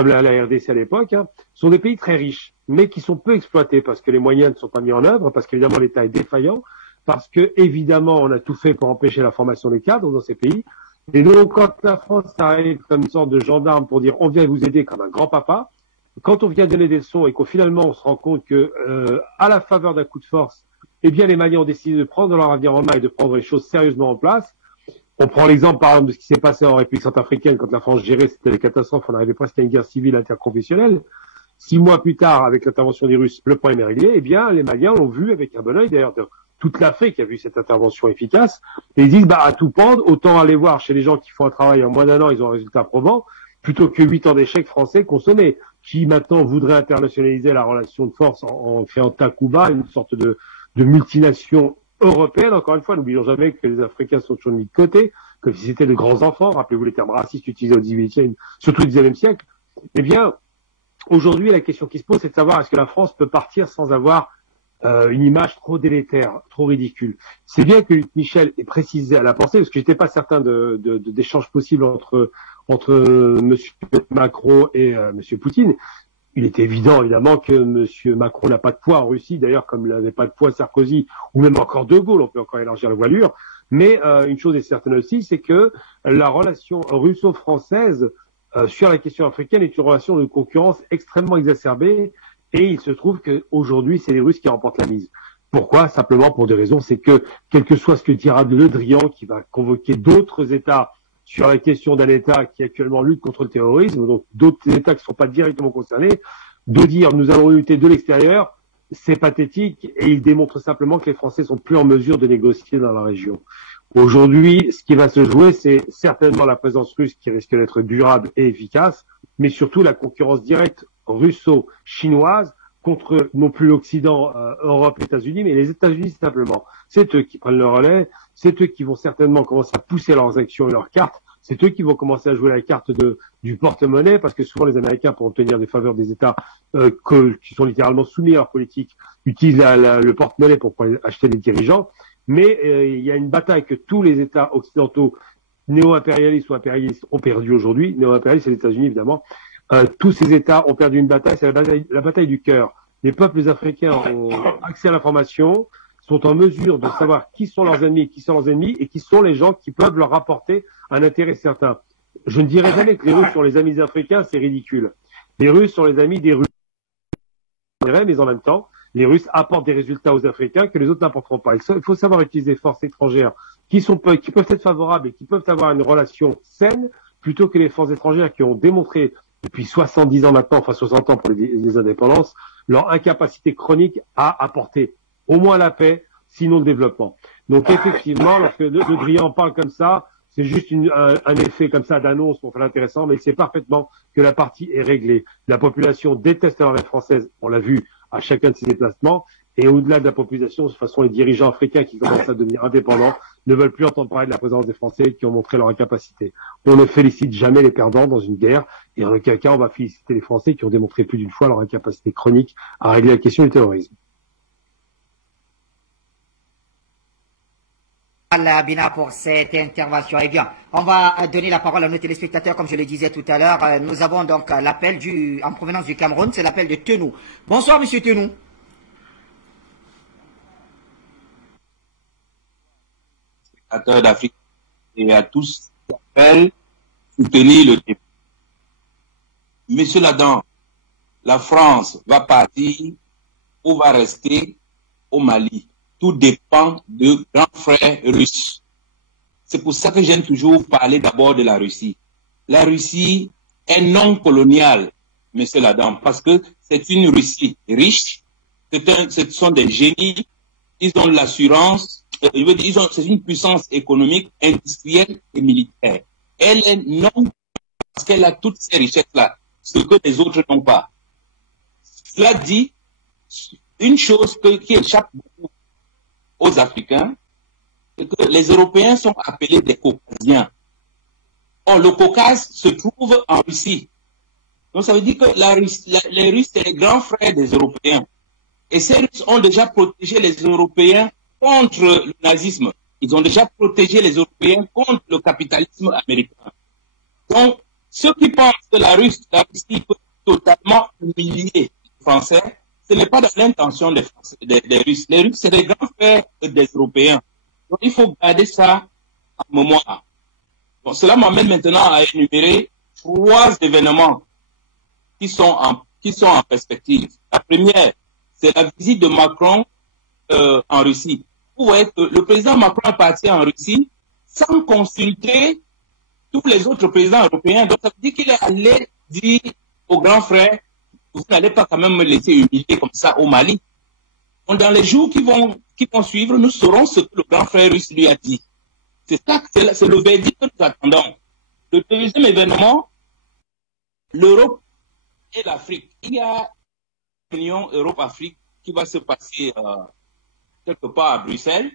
la RDC à l'époque, sont des pays très riches, mais qui sont peu exploités parce que les moyens ne sont pas mis en œuvre, parce qu'évidemment l'État est défaillant, parce que évidemment on a tout fait pour empêcher la formation des cadres dans ces pays. Et donc quand la France arrive comme une sorte de gendarme pour dire on vient vous aider comme un grand-papa, quand on vient donner des leçons et qu'au finalement on se rend compte que à la faveur d'un coup de force, eh bien les Maliens ont décidé de prendre leur avenir en main et de prendre les choses sérieusement en place. On prend l'exemple par exemple de ce qui s'est passé en République centrafricaine quand la France gérait, c'était les catastrophes, on arrivait presque à une guerre civile interconfessionnelle. 6 mois plus tard, avec l'intervention des Russes, le problème est réglé. Eh bien les Maliens l'ont vu avec un bon œil, d'ailleurs toute l'Afrique a vu cette intervention efficace, et ils disent à tout prendre, autant aller voir chez les gens qui font un travail en moins d'un an, ils ont un résultat probant, plutôt que 8 ans d'échecs français consommés, qui maintenant voudraient internationaliser la relation de force en créant Takuba, une sorte de multination européenne. Encore une fois, n'oublions jamais que les Africains sont toujours mis de côté, comme si c'était de grands enfants. Rappelez-vous les termes racistes utilisés au XVIIIe, surtout au XIXe siècle. Eh bien, aujourd'hui, la question qui se pose, c'est de savoir est-ce que la France peut partir sans avoir une image trop délétère, trop ridicule. C'est bien que Michel ait précisé à la pensée, parce que j'étais pas certain d'échanges possibles entre Monsieur Macron et Monsieur Poutine. Il est évident, évidemment, que Monsieur Macron n'a pas de poids en Russie, d'ailleurs, comme n'avait pas de poids Sarkozy, ou même encore De Gaulle, on peut encore élargir la voilure. Mais une chose est certaine aussi, c'est que la relation russo-française sur la question africaine est une relation de concurrence extrêmement exacerbée. Et il se trouve qu'aujourd'hui, c'est les Russes qui remportent la mise. Pourquoi? Simplement pour des raisons, c'est que, quel que soit ce que dira Le Drian, qui va convoquer d'autres États sur la question d'un État qui actuellement lutte contre le terrorisme, donc d'autres États qui ne sont pas directement concernés, de dire nous allons lutter de l'extérieur, c'est pathétique, et il démontre simplement que les Français sont plus en mesure de négocier dans la région. Aujourd'hui, ce qui va se jouer, c'est certainement la présence russe qui risque d'être durable et efficace, mais surtout la concurrence directe russo-chinoise contre non plus l'Occident, Europe, États-Unis, mais les États-Unis simplement. C'est eux qui prennent le relais, c'est eux qui vont certainement commencer à pousser leurs actions et leurs cartes, c'est eux qui vont commencer à jouer la carte du porte-monnaie, parce que souvent les Américains, pour obtenir des faveurs des États qui sont littéralement soumis à leur politique, utilisent le porte-monnaie pour acheter des dirigeants. Mais il y a une bataille que tous les États occidentaux, néo-impérialistes ou impérialistes, ont perdu aujourd'hui. Néo-impérialistes, c'est les États-Unis évidemment. Tous ces États ont perdu une bataille, c'est la bataille du cœur. Les peuples africains ont accès à l'information, sont en mesure de savoir qui sont leurs ennemis, et qui sont les gens qui peuvent leur rapporter un intérêt certain. Je ne dirais jamais que les Russes sont les amis des Africains, c'est ridicule. Les Russes sont les amis des Russes, mais en même temps, les Russes apportent des résultats aux Africains que les autres n'apporteront pas. Il faut savoir utiliser des forces étrangères qui peuvent être favorables et qui peuvent avoir une relation saine, plutôt que les forces étrangères qui ont démontré depuis 70 ans maintenant, enfin 60 ans pour les indépendances, leur incapacité chronique à apporter au moins la paix, sinon le développement. Donc effectivement, lorsque Le Drian parle comme ça, c'est juste un effet comme ça d'annonce pour faire l'intéressant, mais c'est parfaitement que la partie est réglée. La population déteste l'armée française, on l'a vu à chacun de ses déplacements, et au-delà de la population, de toute façon, les dirigeants africains qui commencent à devenir indépendants ne veulent plus entendre parler de la présence des Français qui ont montré leur incapacité. On ne félicite jamais les perdants dans une guerre, et en aucun cas on va féliciter les Français qui ont démontré plus d'une fois leur incapacité chronique à régler la question du terrorisme. Bina pour cette intervention. Eh bien, on va donner la parole à nos téléspectateurs, comme je le disais tout à l'heure. Nous avons donc l'appel en provenance du Cameroun, c'est l'appel de Tenou. Bonsoir, monsieur Tenou. D'Afrique et à tous qui appellent soutenir le débat. Monsieur Ladan, la France va partir ou va rester au Mali. Tout dépend de grands frères russes. C'est pour ça que j'aime toujours parler d'abord de la Russie. La Russie est non coloniale, monsieur Ladan, parce que c'est une Russie riche, ce sont des génies, ils ont l'assurance, c'est une puissance économique, industrielle et militaire. Elle est non parce qu'elle a toutes ces richesses-là, ce que les autres n'ont pas. Cela dit, une chose qui échappe beaucoup aux Africains, c'est que les Européens sont appelés des Caucasiens. Or, le Caucase se trouve en Russie. Donc ça veut dire que les Russes, c'est les grands frères des Européens. Et ces Russes ont déjà protégé les Européens contre le nazisme. Ils ont déjà protégé les Européens contre le capitalisme américain. Donc, ceux qui pensent que la Russie peut totalement humilier les Français, ce n'est pas dans l'intention des Russes. Les Russes, c'est les grands frères des Européens. Donc, il faut garder ça en mémoire. Bon, cela m'amène maintenant à énumérer 3 événements qui sont en perspective. La première, c'est la visite de Macron en Russie. Vous voyez que le président Macron est parti en Russie sans consulter tous les autres présidents européens. Donc, ça veut dire qu'il est allé dire aux grands frères, vous n'allez pas quand même me laisser humilier comme ça au Mali. Donc, dans les jours qui vont suivre, nous saurons ce que le grand frère russe lui a dit. C'est le verdict que nous attendons. Le deuxième événement, l'Europe et l'Afrique. Il y a l'Union Europe-Afrique qui va se passer quelque part à Bruxelles.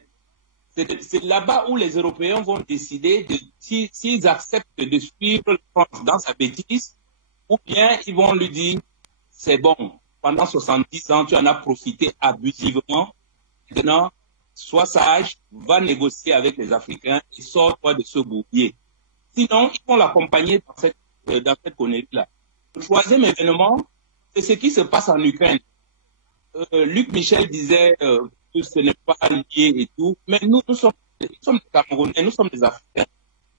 C'est là-bas où les Européens vont décider s'ils acceptent de suivre la France dans sa bêtise, ou bien ils vont lui dire, c'est bon, pendant 70 ans, tu en as profité abusivement. Maintenant, sois sage, va négocier avec les Africains et sors-toi de ce bourbier. Sinon, ils vont l'accompagner dans cette connerie-là. Le troisième événement, c'est ce qui se passe en Ukraine. Luc Michel disait que ce n'est pas lié et tout, mais nous sommes des Camerounais, nous sommes des Africains.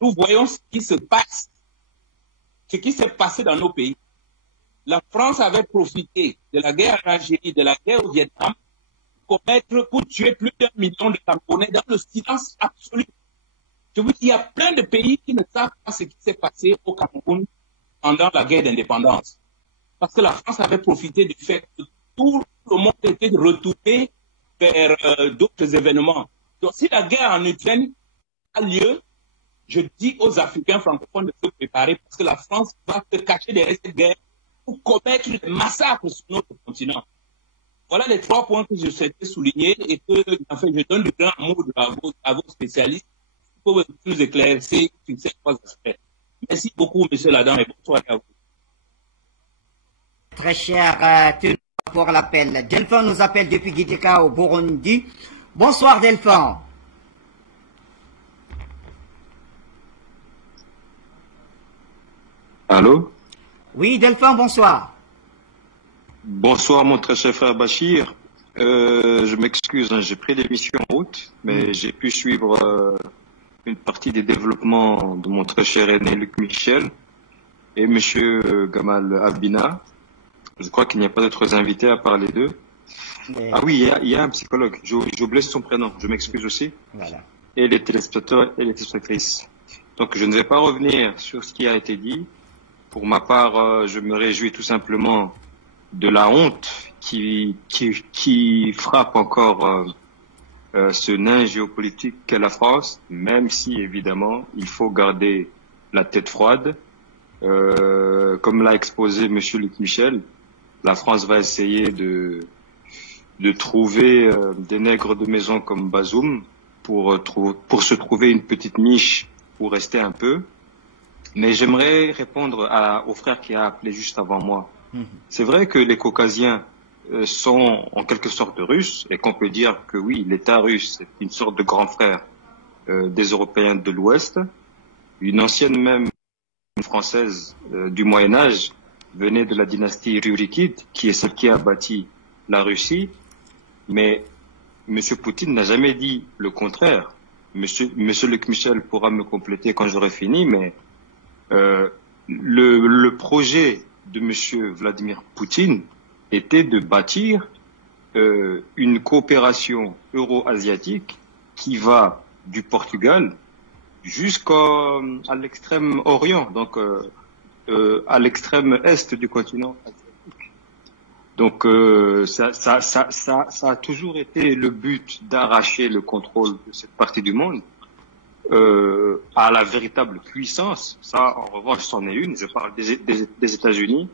Nous voyons ce qui se passe, ce qui s'est passé dans nos pays. La France avait profité de la guerre en Algérie, de la guerre au Vietnam, pour tuer plus d'1 million de Camerounais dans le silence absolu. Je vous dis, il y a plein de pays qui ne savent pas ce qui s'est passé au Cameroun pendant la guerre d'indépendance. Parce que la France avait profité du fait que tout le monde était retourné vers d'autres événements. Donc, si la guerre en Ukraine a lieu, je dis aux Africains francophones de se préparer parce que la France va se cacher derrière cette guerre pour commettre des massacres sur notre continent. Voilà les 3 points que je souhaitais souligner et que, en fait, je donne le grand mot à vos spécialistes pour nous éclaircir sur ces 3 aspects. Merci beaucoup, monsieur Ladan, et bonsoir à vous. Très cher, pour l'appel. Delphin nous appelle depuis Giteka au Burundi. Bonsoir, Delphin. Allô? Oui, Delphin, bonsoir. Bonsoir, mon très cher frère Bachir. Je m'excuse, hein, j'ai pris l'émission en route, mais j'ai pu suivre une partie des développements de mon très cher aîné Luc Michel et monsieur Gamal Albina. Je crois qu'il n'y a pas d'autres invités à part les deux. Ah oui, il y a un psychologue. J'ai oublié son prénom. Je m'excuse aussi. Voilà. Et les téléspectateurs et les téléspectatrices. Donc, je ne vais pas revenir sur ce qui a été dit. Pour ma part, je me réjouis tout simplement de la honte qui frappe encore ce nain géopolitique qu'est la France, même si, évidemment, il faut garder la tête froide. Comme l'a exposé monsieur Luc Michel, la France va essayer de trouver des nègres de maison comme Bazoum pour se trouver une petite niche pour rester un peu. Mais j'aimerais répondre au frère qui a appelé juste avant moi. C'est vrai que les Caucasiens sont en quelque sorte russes et qu'on peut dire que oui, l'État russe est une sorte de grand frère des Européens de l'Ouest. Une ancienne même française du Moyen-Âge venait de la dynastie Rurikide, qui est celle qui a bâti la Russie. Mais M. Poutine n'a jamais dit le contraire. Monsieur Luc Michel pourra me compléter quand j'aurai fini, mais le projet de M. Vladimir Poutine était de bâtir une coopération euro-asiatique qui va du Portugal jusqu'à l'extrême orient, donc à l'extrême est du continent asiatique. Donc ça a toujours été le but d'arracher le contrôle de cette partie du monde à la véritable puissance. Ça, en revanche, c'en est une. Je parle des États-Unis.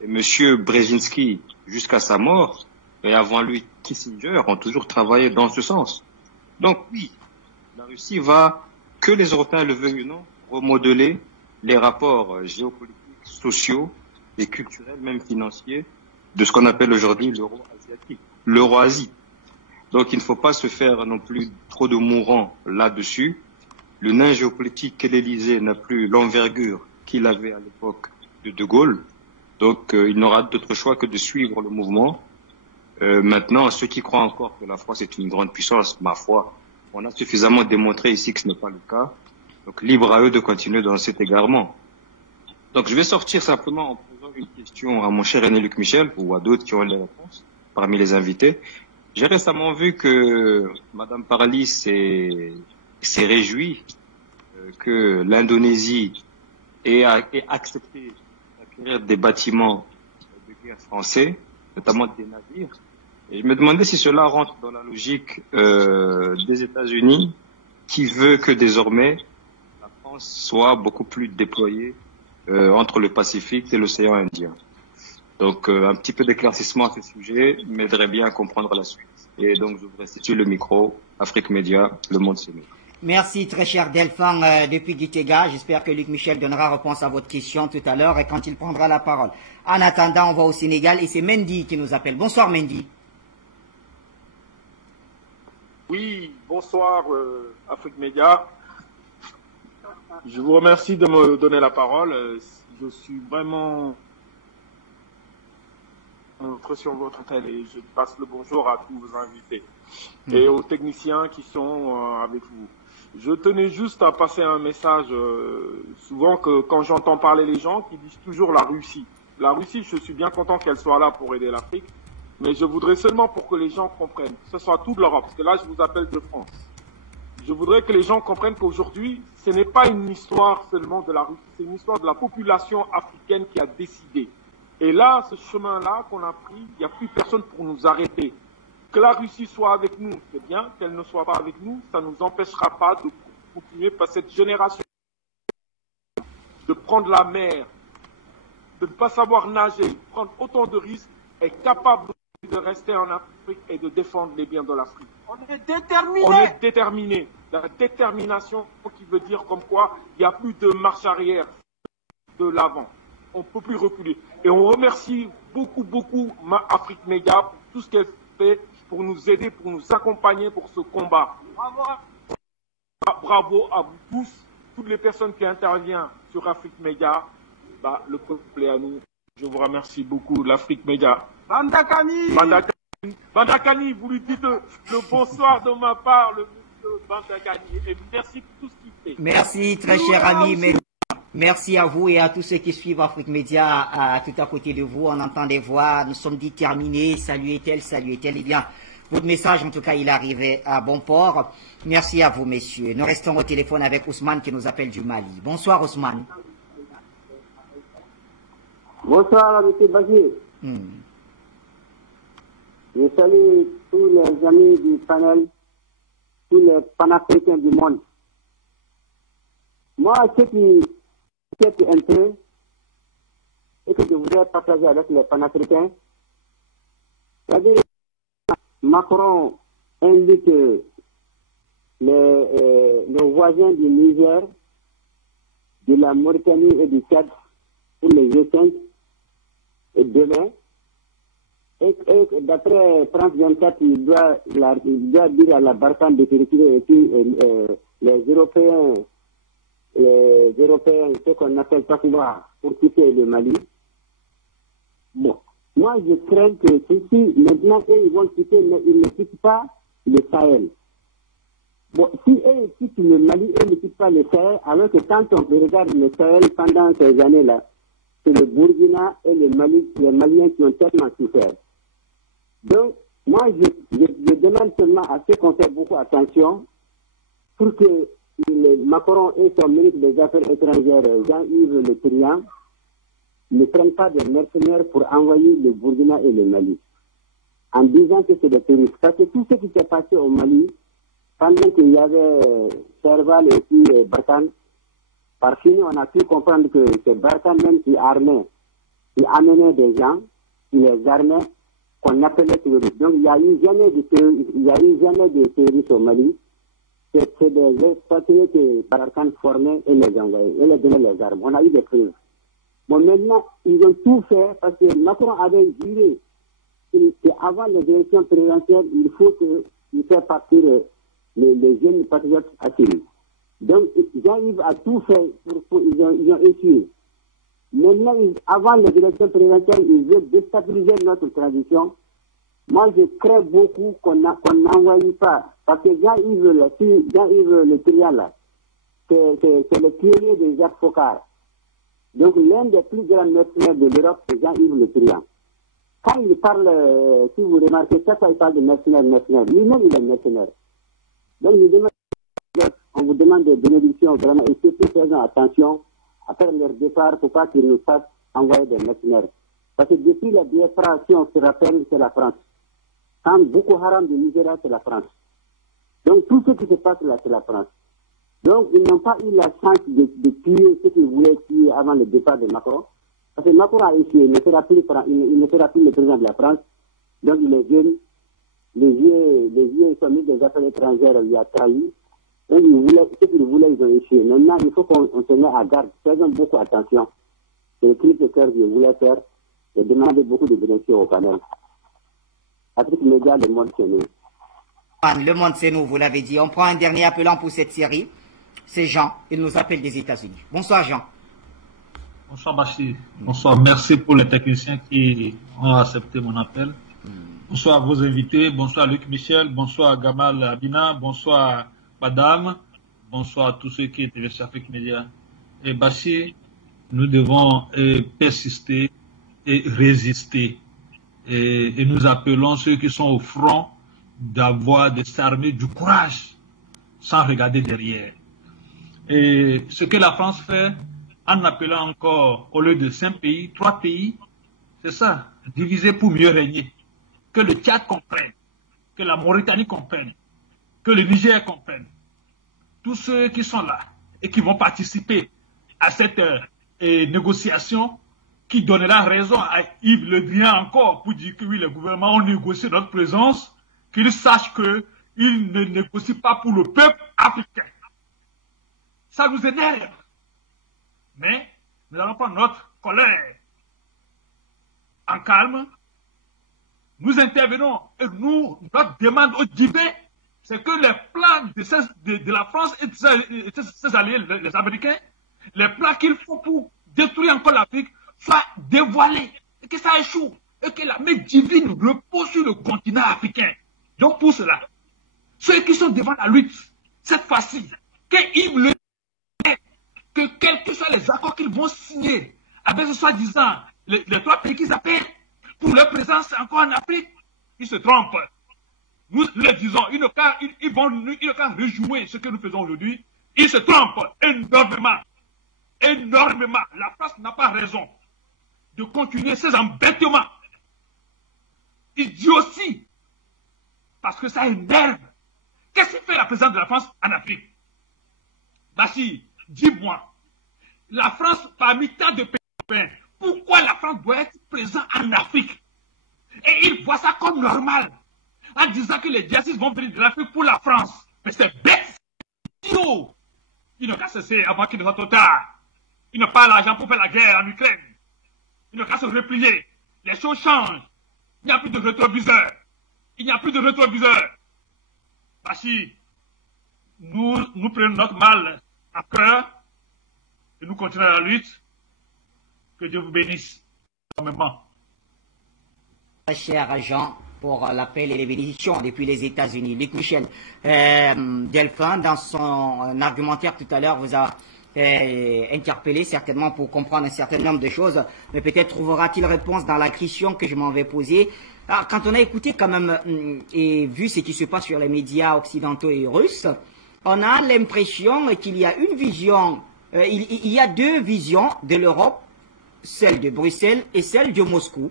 Et Monsieur Brzezinski, jusqu'à sa mort, et avant lui Kissinger, ont toujours travaillé dans ce sens. Donc oui, la Russie va, que les Européens le veuillent ou non, remodeler les rapports géopolitiques, sociaux et culturel, même financier, de ce qu'on appelle aujourd'hui l'euro asiatique, l'euro-Asie. Donc il ne faut pas se faire non plus trop de mourants là-dessus. Le nain géopolitique qu'est l'Élysée n'a plus l'envergure qu'il avait à l'époque de De Gaulle. Donc il n'aura d'autre choix que de suivre le mouvement. Maintenant, ceux qui croient encore que la France est une grande puissance, ma foi, on a suffisamment démontré ici que ce n'est pas le cas. Donc libre à eux de continuer dans cet égarement. Donc je vais sortir simplement en posant une question à mon cher René Luc Michel ou à d'autres qui ont les réponses parmi les invités. J'ai récemment vu que Madame Parly s'est réjouie que l'Indonésie ait accepté d'acquérir des bâtiments de guerre français, notamment des navires. Et je me demandais si cela rentre dans la logique des États-Unis, qui veut que désormais la France soit beaucoup plus déployée entre le Pacifique et l'océan Indien. Donc un petit peu d'éclaircissement à ce sujet m'aiderait bien à comprendre la suite. Et donc je vous restitue le micro, Afrique Média, le monde c'est nous. Merci très cher Delphin depuis Gitega. J'espère que Luc Michel donnera réponse à votre question tout à l'heure et quand il prendra la parole. En attendant, on va au Sénégal et c'est Mendy qui nous appelle. Bonsoir Mendy. Oui, bonsoir Afrique Média. Je vous remercie de me donner la parole. Je suis vraiment sur votre antenne et je passe le bonjour à tous vos invités et aux techniciens qui sont avec vous. Je tenais juste à passer un message, souvent que quand j'entends parler les gens qui disent toujours la Russie. La Russie, je suis bien content qu'elle soit là pour aider l'Afrique, mais je voudrais seulement pour que les gens comprennent, que ce soit toute l'Europe, parce que là je vous appelle de France. Je voudrais que les gens comprennent qu'aujourd'hui, ce n'est pas une histoire seulement de la Russie, c'est une histoire de la population africaine qui a décidé. Et là, ce chemin-là qu'on a pris, il n'y a plus personne pour nous arrêter. Que la Russie soit avec nous, c'est bien. Qu'elle ne soit pas avec nous, ça ne nous empêchera pas de continuer par cette génération de prendre la mer, de ne pas savoir nager, prendre autant de risques, est capable de rester en Afrique et de défendre les biens de l'Afrique. On est déterminé. On est déterminé. La détermination qui veut dire comme quoi il n'y a plus de marche arrière, de l'avant. On ne peut plus reculer. Et on remercie beaucoup Afrique Média pour tout ce qu'elle fait pour nous aider, pour nous accompagner pour ce combat. Bravo à vous tous, toutes les personnes qui interviennent sur Afrique Média. Le peuple est à nous. Je vous remercie beaucoup, l'Afrique Média. Bandakani. Bandakani, vous lui dites le bonsoir de ma part, le monsieur Bandakani. Et merci pour tout ce qu'il fait. Merci très cher ami. Merci à vous et à tous ceux qui suivent Afrique Média tout à côté de vous. On entend des voix, nous sommes déterminés, saluez tel. Eh bien, votre message, en tout cas, il arrivait à bon port. Merci à vous, messieurs. Nous restons au téléphone avec Ousmane qui nous appelle du Mali. Bonsoir, Ousmane. Bonsoir, M. Bachir. Je salue tous les amis du panel, tous les panafricains du monde. Moi, ce qui est un peu, et que je voudrais partager avec les panafricains, c'est-à-dire Macron invite nos voisins du Niger, de la Mauritanie et du Tchad pour les G5 et demain. Et d'après France 24, il doit dire à la Barkhane de se retirer et puis les Européens, ce qu'on appelle Takuba, pour quitter le Mali. Bon, moi je crains que ceci, maintenant, eux, ils vont quitter, mais ils ne quittent pas le Sahel. Bon, si eux quittent le Mali, eux ne quittent pas le Sahel, alors que quand on regarde le Sahel pendant ces années-là, c'est le Burkina et le Mali, les Maliens qui ont tellement souffert. Donc, moi, je demande seulement à ceux qu'on fait beaucoup attention pour que Macron et son ministre des Affaires étrangères, Jean-Yves Le Drian, ne prennent pas des mercenaires pour envoyer le Burkina et le Mali, en disant que c'est des terroristes. Parce que tout ce qui s'est passé au Mali, pendant qu'il y avait Serval et puis Barkhane, par fini, on a pu comprendre que c'est Barkhane même qui armait, qui amenait des gens, qui les armait, qu'on appelait terroristes. Donc il n'y a eu jamais de terroristes au Mali. C'est des expatriés que Barkhane formait et les envoyait, et les donnait les armes. On a eu des preuves. Bon, maintenant, ils ont tout fait parce que Macron avait juré qu'avant les élections présidentielles, il faut qu'il fasse partir les jeunes patriotes à Syrie. Donc, Jean-Yves a tout fait ils ont échoué. Maintenant, avant les élections présidentielles, ils veulent déstabiliser notre transition. Moi, je crains beaucoup qu'on n'envoie pas. Parce que Jean-Yves Le Trian, là, c'est le pionnier des Jacques Faucard. Donc, l'un des plus grands mercenaires de l'Europe, c'est Jean-Yves Le Trian. Quand il parle, si vous remarquez, chaque fois il parle de mercenaire. Lui-même, il est mercenaire. Donc, on vous demande des bénédictions, vraiment, et surtout faisons attention à faire leur départ pour pas qu'ils nous fassent envoyer des mercenaires. Parce que depuis la Biafra, si on se rappelle, c'est la France. Quand Boko Haram de Nigeria, c'est la France. Donc, tout ce qui se passe là, c'est la France. Donc, ils n'ont pas eu la chance de tuer ce qu'ils voulaient tuer avant le départ de Macron. Parce que Macron a essayé, il ne sera plus le président de la France. Donc, les jeunes, les vieux sont mis des affaires étrangères, il a trahi. Donc, ce qu'ils voulaient, ils ont échoué. Maintenant, il faut qu'on se mette à garde. Faisons beaucoup attention. C'est le cri de cœur que je voulais faire et demander beaucoup de bénédictions au panel. Afrique Média, le monde, c'est nous. Le monde, c'est nous, vous l'avez dit. On prend un dernier appelant pour cette série. C'est Jean. Il nous appelle des États-Unis. Bonsoir, Jean. Bonsoir, Bachir. Bonsoir. Merci pour les techniciens qui ont accepté mon appel. Bonsoir à vos invités. Bonsoir, Luc Michel. Bonsoir, Gamal Abina. Bonsoir, Madame. Bonsoir à tous ceux qui étaient sur Afrique Média. Et Bachir, nous devons persister et résister. Et nous appelons ceux qui sont au front d'avoir de s'armer du courage sans regarder derrière. Et ce que la France fait en appelant encore, au lieu de 5 pays, 3 pays, c'est ça, diviser pour mieux régner. Que le Tchad comprenne, que la Mauritanie comprenne, que le Niger comprenne. Tous ceux qui sont là et qui vont participer à cette négociation qui donnera raison à Yves Le Drian encore pour dire que oui, le gouvernement a négocié notre présence, qu'il sache qu'il ne négocie pas pour le peuple africain. Ça nous énerve. Mais nous allons prendre notre colère en calme. Nous intervenons et notre demande au Djibé, c'est que les plans de la France et de ses alliés, les Américains, les plans qu'ils font pour détruire encore l'Afrique, soient dévoilés, et que ça échoue, et que la main divine repose sur le continent africain. Donc pour cela, ceux qui sont devant la lutte, cette fois-ci, qu'ils le que quels que soient les accords qu'ils vont signer avec ce soi-disant les 3 pays qu'ils appellent pour leur présence encore en Afrique, ils se trompent. Nous les disons, ils n'ont qu'à rejouer ce que nous faisons aujourd'hui. Ils se trompent énormément. Énormément. La France n'a pas raison de continuer ces embêtements. Idiotie. Parce que ça énerve. Qu'est-ce que fait la présidence de la France en Afrique? Bachir, dis-moi, la France, parmi tant de pays européens, pourquoi la France doit être présente en Afrique? Et ils voient ça comme normal, en disant que les djihadistes vont venir de l'Afrique pour la France. Mais c'est bête. Ils n'ont qu'à cesser avant qu'il ne soit trop tard. Ils n'ont pas l'argent pour faire la guerre en Ukraine. Ils n'ont qu'à se replier. Les choses changent. Il n'y a plus de rétroviseur. Il n'y a plus de rétroviseur. Bachir, nous prenons notre mal à cœur et nous continuons la lutte. Que Dieu vous bénisse. Cher Jean, pour l'appel et les bénédictions depuis les États-Unis. Luc Michel, Delphin, dans son argumentaire tout à l'heure, vous a interpellé certainement pour comprendre un certain nombre de choses, mais peut-être trouvera-t-il réponse dans la question que je m'en vais poser. Alors, quand on a écouté quand même et vu ce qui se passe sur les médias occidentaux et russes, on a l'impression qu'il y a une vision, il y a 2 visions de l'Europe, celle de Bruxelles et celle de Moscou.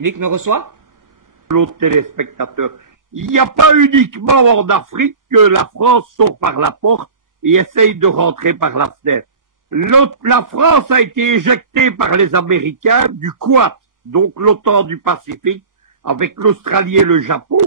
Luc me reçoit? L'autre téléspectateur. Il n'y a pas uniquement en Afrique que la France sort par la porte et essaye de rentrer par la fenêtre. La France a été éjectée par les Américains du Quad, donc l'OTAN du Pacifique, avec l'Australie et le Japon,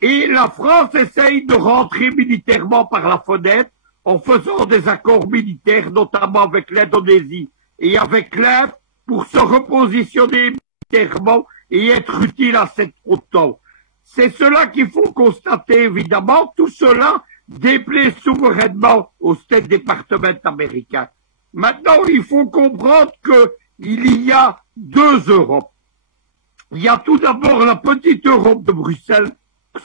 et la France essaye de rentrer militairement par la fenêtre en faisant des accords militaires, notamment avec l'Indonésie et avec l'Inde, pour se repositionner militairement et être utile à cette OTAN. C'est cela qu'il faut constater, évidemment. Tout cela déplaît souverainement au State Department américain. Maintenant, il faut comprendre qu'il y a deux Europes. Il y a tout d'abord la petite Europe de Bruxelles,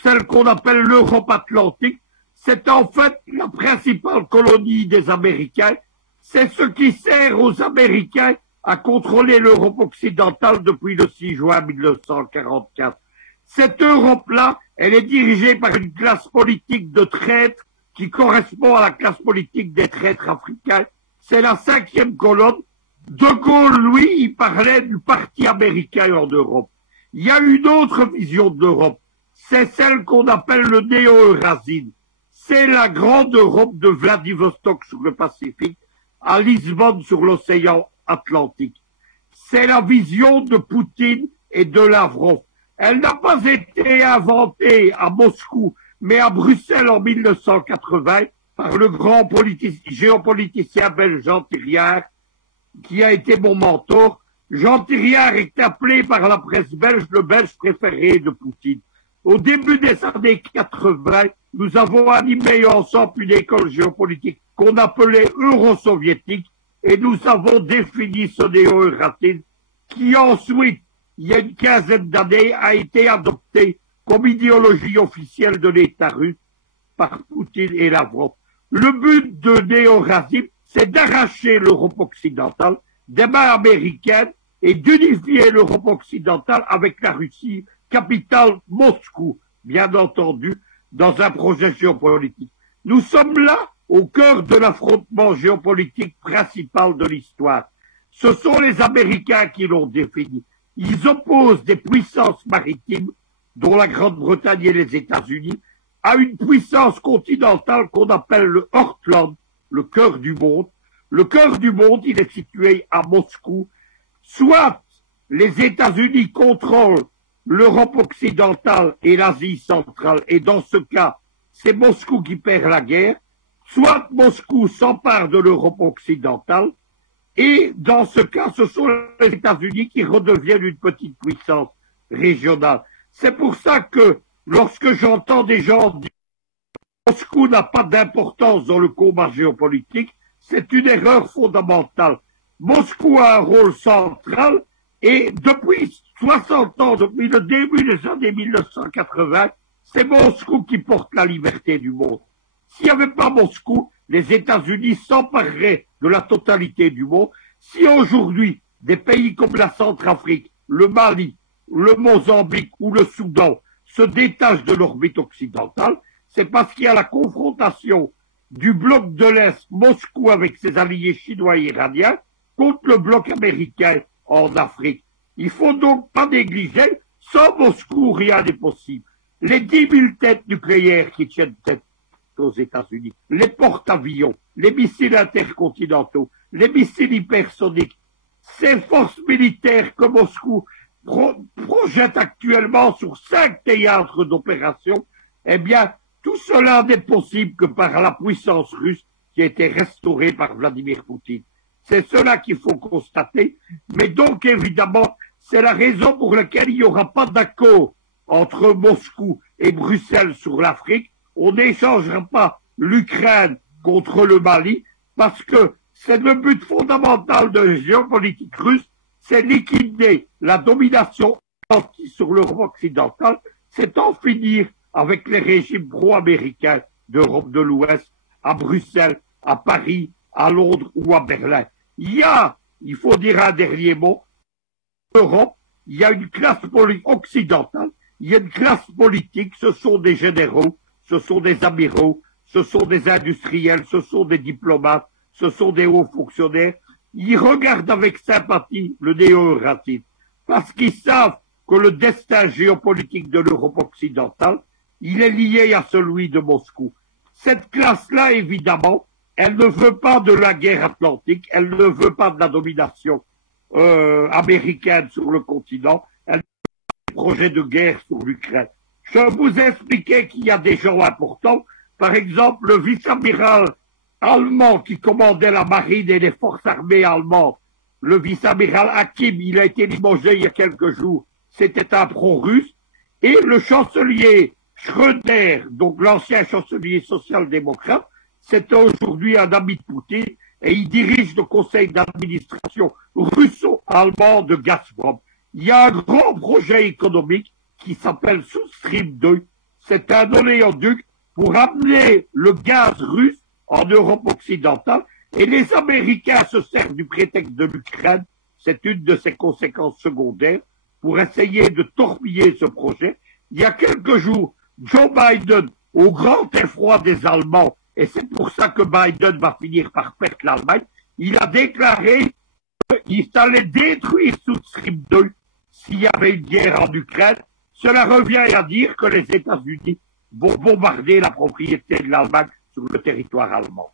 celle qu'on appelle l'Europe atlantique. C'est en fait la principale colonie des Américains. C'est ce qui sert aux Américains à contrôler l'Europe occidentale depuis le 6 juin 1944. Cette Europe-là, elle est dirigée par une classe politique de traîtres qui correspond à la classe politique des traîtres africains. C'est la cinquième colonne. De Gaulle, lui, il parlait du parti américain en Europe. Il y a une autre vision de l'Europe. C'est celle qu'on appelle le néo-eurasisme. C'est la grande Europe de Vladivostok sur le Pacifique, à Lisbonne sur l'océan Atlantique. C'est la vision de Poutine et de Lavrov. Elle n'a pas été inventée à Moscou, mais à Bruxelles en 1980 par le grand géopoliticien belge Jean Thiriard, qui a été mon mentor. Jean Thiriard est appelé par la presse belge le Belge préféré de Poutine. Au début des années 80, nous avons animé ensemble une école géopolitique qu'on appelait euro-soviétique et nous avons défini ce néo-eurasisme qui ensuite, il y a une quinzaine d'années, a été adopté comme idéologie officielle de l'État russe par Poutine et Lavrov. Le but de néo-eurasisme, c'est d'arracher l'Europe occidentale des mains américaines et d'unifier l'Europe occidentale avec la Russie, capitale Moscou, bien entendu, dans un projet géopolitique. Nous sommes là au cœur de l'affrontement géopolitique principal de l'histoire. Ce sont les Américains qui l'ont défini. Ils opposent des puissances maritimes, dont la Grande-Bretagne et les États-Unis, à une puissance continentale qu'on appelle le Heartland, le cœur du monde. Le cœur du monde, il est situé à Moscou. Soit les États-Unis contrôlent l'Europe occidentale et l'Asie centrale, et dans ce cas, c'est Moscou qui perd la guerre, soit Moscou s'empare de l'Europe occidentale, et dans ce cas, ce sont les États-Unis qui redeviennent une petite puissance régionale. C'est pour ça que, lorsque j'entends des gens dire que Moscou n'a pas d'importance dans le combat géopolitique, c'est une erreur fondamentale. Moscou a un rôle central, et depuis 60 ans, depuis le début des années 1980, c'est Moscou qui porte la liberté du monde. S'il n'y avait pas Moscou, les États-Unis s'empareraient de la totalité du monde. Si aujourd'hui, des pays comme la Centrafrique, le Mali, le Mozambique ou le Soudan se détachent de l'orbite occidentale, c'est parce qu'il y a la confrontation du bloc de l'Est, Moscou avec ses alliés chinois et iraniens, contre le bloc américain en Afrique. Il faut donc pas négliger, sans Moscou, rien n'est possible. Les 10 000 têtes nucléaires qui tiennent tête aux États-Unis, les porte-avions, les missiles intercontinentaux, les missiles hypersoniques, ces forces militaires que Moscou projette actuellement sur 5 théâtres d'opération, eh bien, tout cela n'est possible que par la puissance russe qui a été restaurée par Vladimir Poutine. C'est cela qu'il faut constater. Mais donc, évidemment, c'est la raison pour laquelle il n'y aura pas d'accord entre Moscou et Bruxelles sur l'Afrique. On n'échangera pas l'Ukraine contre le Mali parce que c'est le but fondamental de la géopolitique russe, c'est liquider la domination sur l'Europe occidentale, c'est en finir avec les régimes pro-américains d'Europe de l'Ouest, à Bruxelles, à Paris, à Londres ou à Berlin. Il faut dire un dernier mot, en Europe, il y a une classe politique occidentale, il y a une classe politique, ce sont des généraux, ce sont des amiraux, ce sont des industriels, ce sont des diplomates, ce sont des hauts fonctionnaires. Ils regardent avec sympathie le néo-eurasisme, parce qu'ils savent que le destin géopolitique de l'Europe occidentale, il est lié à celui de Moscou. Cette classe-là, évidemment, elle ne veut pas de la guerre atlantique, elle ne veut pas de la domination américaine sur le continent, elle veut pas des projets de guerre sur l'Ukraine. Je vous ai expliqué qu'il y a des gens importants, par exemple le vice-amiral allemand qui commandait la marine et les forces armées allemandes, le vice-amiral Hakim, il a été limogé il y a quelques jours, c'était un pro-russe, et le chancelier Schröder, donc l'ancien chancelier social-démocrate, c'est aujourd'hui un ami de Poutine, et il dirige le conseil d'administration russo-allemand de Gazprom. Il y a un grand projet économique qui s'appelle South Stream 2. C'est un oléoduc pour amener le gaz russe en Europe occidentale, et les Américains se servent du prétexte de l'Ukraine, c'est une de ses conséquences secondaires, pour essayer de torpiller ce projet. Il y a quelques jours, Joe Biden, au grand effroi des Allemands, et c'est pour ça que Biden va finir par perdre l'Allemagne, il a déclaré qu'il allait détruire South Stream 2 s'il y avait une guerre en Ukraine. Cela revient à dire que les États-Unis vont bombarder la propriété de l'Allemagne sur le territoire allemand.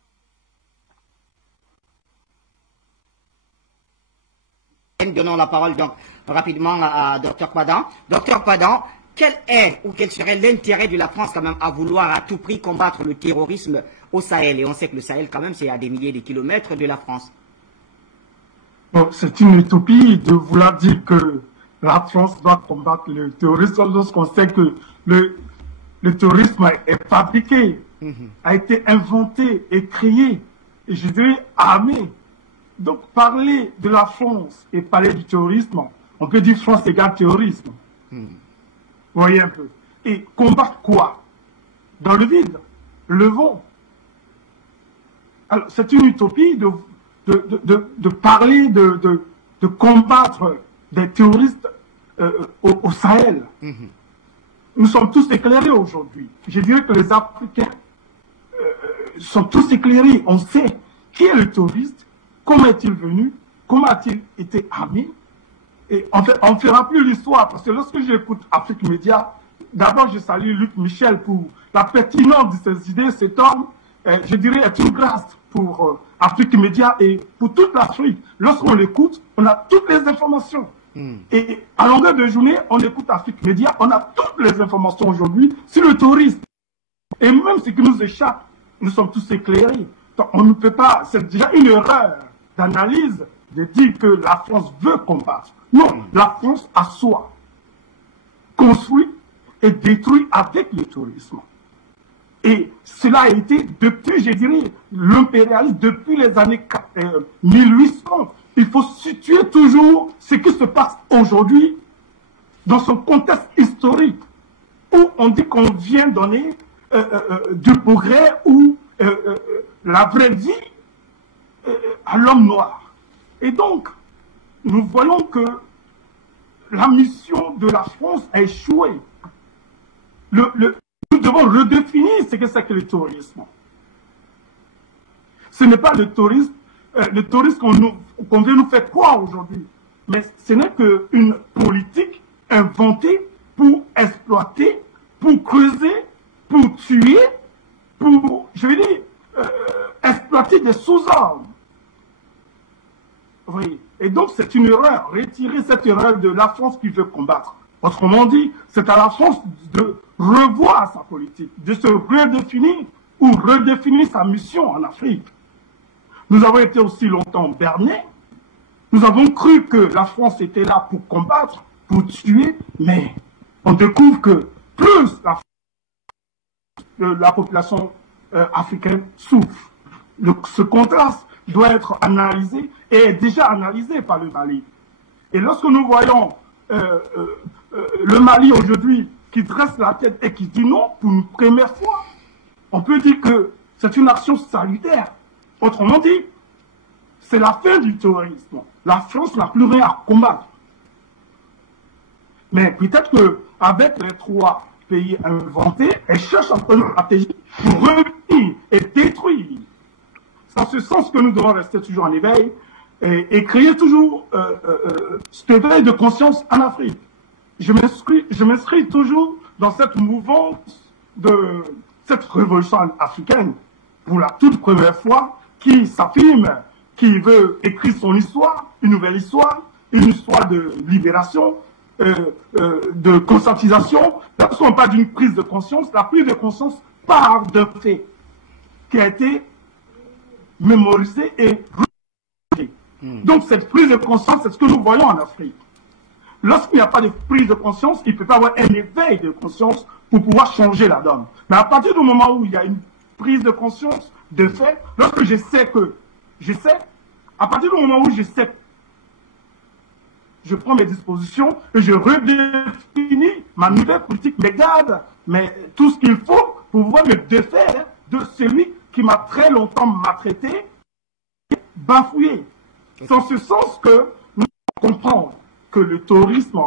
Donnons la parole donc rapidement à Dr Padan. Dr Padan, quel est ou quel serait l'intérêt de la France quand même à vouloir à tout prix combattre le terrorisme au Sahel? Et on sait que le Sahel quand même c'est à des milliers de kilomètres de la France. Bon, c'est une utopie de vouloir dire que la France doit combattre le terrorisme lorsqu'on sait que le terrorisme est fabriqué, a été inventé et créé, et je dirais armé. Donc parler de la France et parler du terrorisme, on peut dire France égale terrorisme. Vous voyez un peu. Et combattre quoi? Dans le vide, le vent. Alors c'est une utopie de parler de combattre des terroristes au Sahel. Nous sommes tous éclairés aujourd'hui. Je dirais que les Africains sont tous éclairés. On sait qui est le terroriste, comment est-il venu, comment a-t-il été armé. Et on ne fera plus l'histoire, parce que lorsque j'écoute Afrique Média, d'abord je salue Luc Michel pour la pertinence de ses idées. Cet homme, je dirais, est une grâce pour Afrique Média et pour toute l'Afrique. Lorsqu'on l'écoute, on a toutes les informations. Et à longueur de journée, on écoute Afrique Média, on a toutes les informations aujourd'hui sur le terrorisme. Et même ce qui nous échappe, nous sommes tous éclairés. Donc on ne peut pas, c'est déjà une erreur d'analyse de dire que la France veut combattre. Non, la France a soi construit et détruit avec le terrorisme. Et cela a été depuis, je dirais, l'impérialisme, depuis les années 1800. Il faut situer toujours ce qui se passe aujourd'hui dans son contexte historique, où on dit qu'on vient donner du progrès ou la vraie vie à l'homme noir. Et donc, nous voyons que la mission de la France a échoué. Nous devons redéfinir ce que c'est que le terrorisme. Ce n'est pas le terrorisme qu'on vient nous faire croire aujourd'hui, mais ce n'est qu'une politique inventée pour exploiter, pour creuser, pour tuer, pour, je veux dire, exploiter des sous-hommes. Oui. Et donc c'est une erreur, retirer cette erreur de la France qui veut combattre. Autrement dit, c'est à la France de revoir sa politique, de se redéfinir ou redéfinir sa mission en Afrique. Nous avons été aussi longtemps bernés. Nous avons cru que la France était là pour combattre, pour tuer, mais on découvre que plus la population africaine souffre. Ce contraste doit être analysé et est déjà analysé par le Mali. Et lorsque nous voyons le Mali aujourd'hui qui dresse la tête et qui dit non pour une première fois, on peut dire que c'est une action salutaire. Autrement dit, c'est la fin du terrorisme. La France n'a plus rien à combattre. Mais peut-être qu'avec les trois pays inventés, elle cherche un peu une stratégie pour revenir et détruire. C'est en ce sens que nous devons rester toujours en éveil et créer toujours cet éveil de conscience en Afrique. Je m'inscris toujours dans cette mouvance de cette révolution africaine pour la toute première fois qui s'affirme, qui veut écrire son histoire, une nouvelle histoire, une histoire de libération, de conscientisation. Là, ce n'est pas d'une prise de conscience. La prise de conscience part d'un fait qui a été mémorisé et rejeté. Donc cette prise de conscience, c'est ce que nous voyons en Afrique. Lorsqu'il n'y a pas de prise de conscience, il ne peut pas avoir un éveil de conscience pour pouvoir changer la donne. Mais à partir du moment où il y a une prise de conscience, de fait, lorsque je sais, à partir du moment où je sais, je prends mes dispositions et je redéfinis ma nouvelle politique légale, mais tout ce qu'il faut pour pouvoir me défaire de celui qui m'a très longtemps maltraité, bafoué. C'est en ce sens que nous comprenons que le terrorisme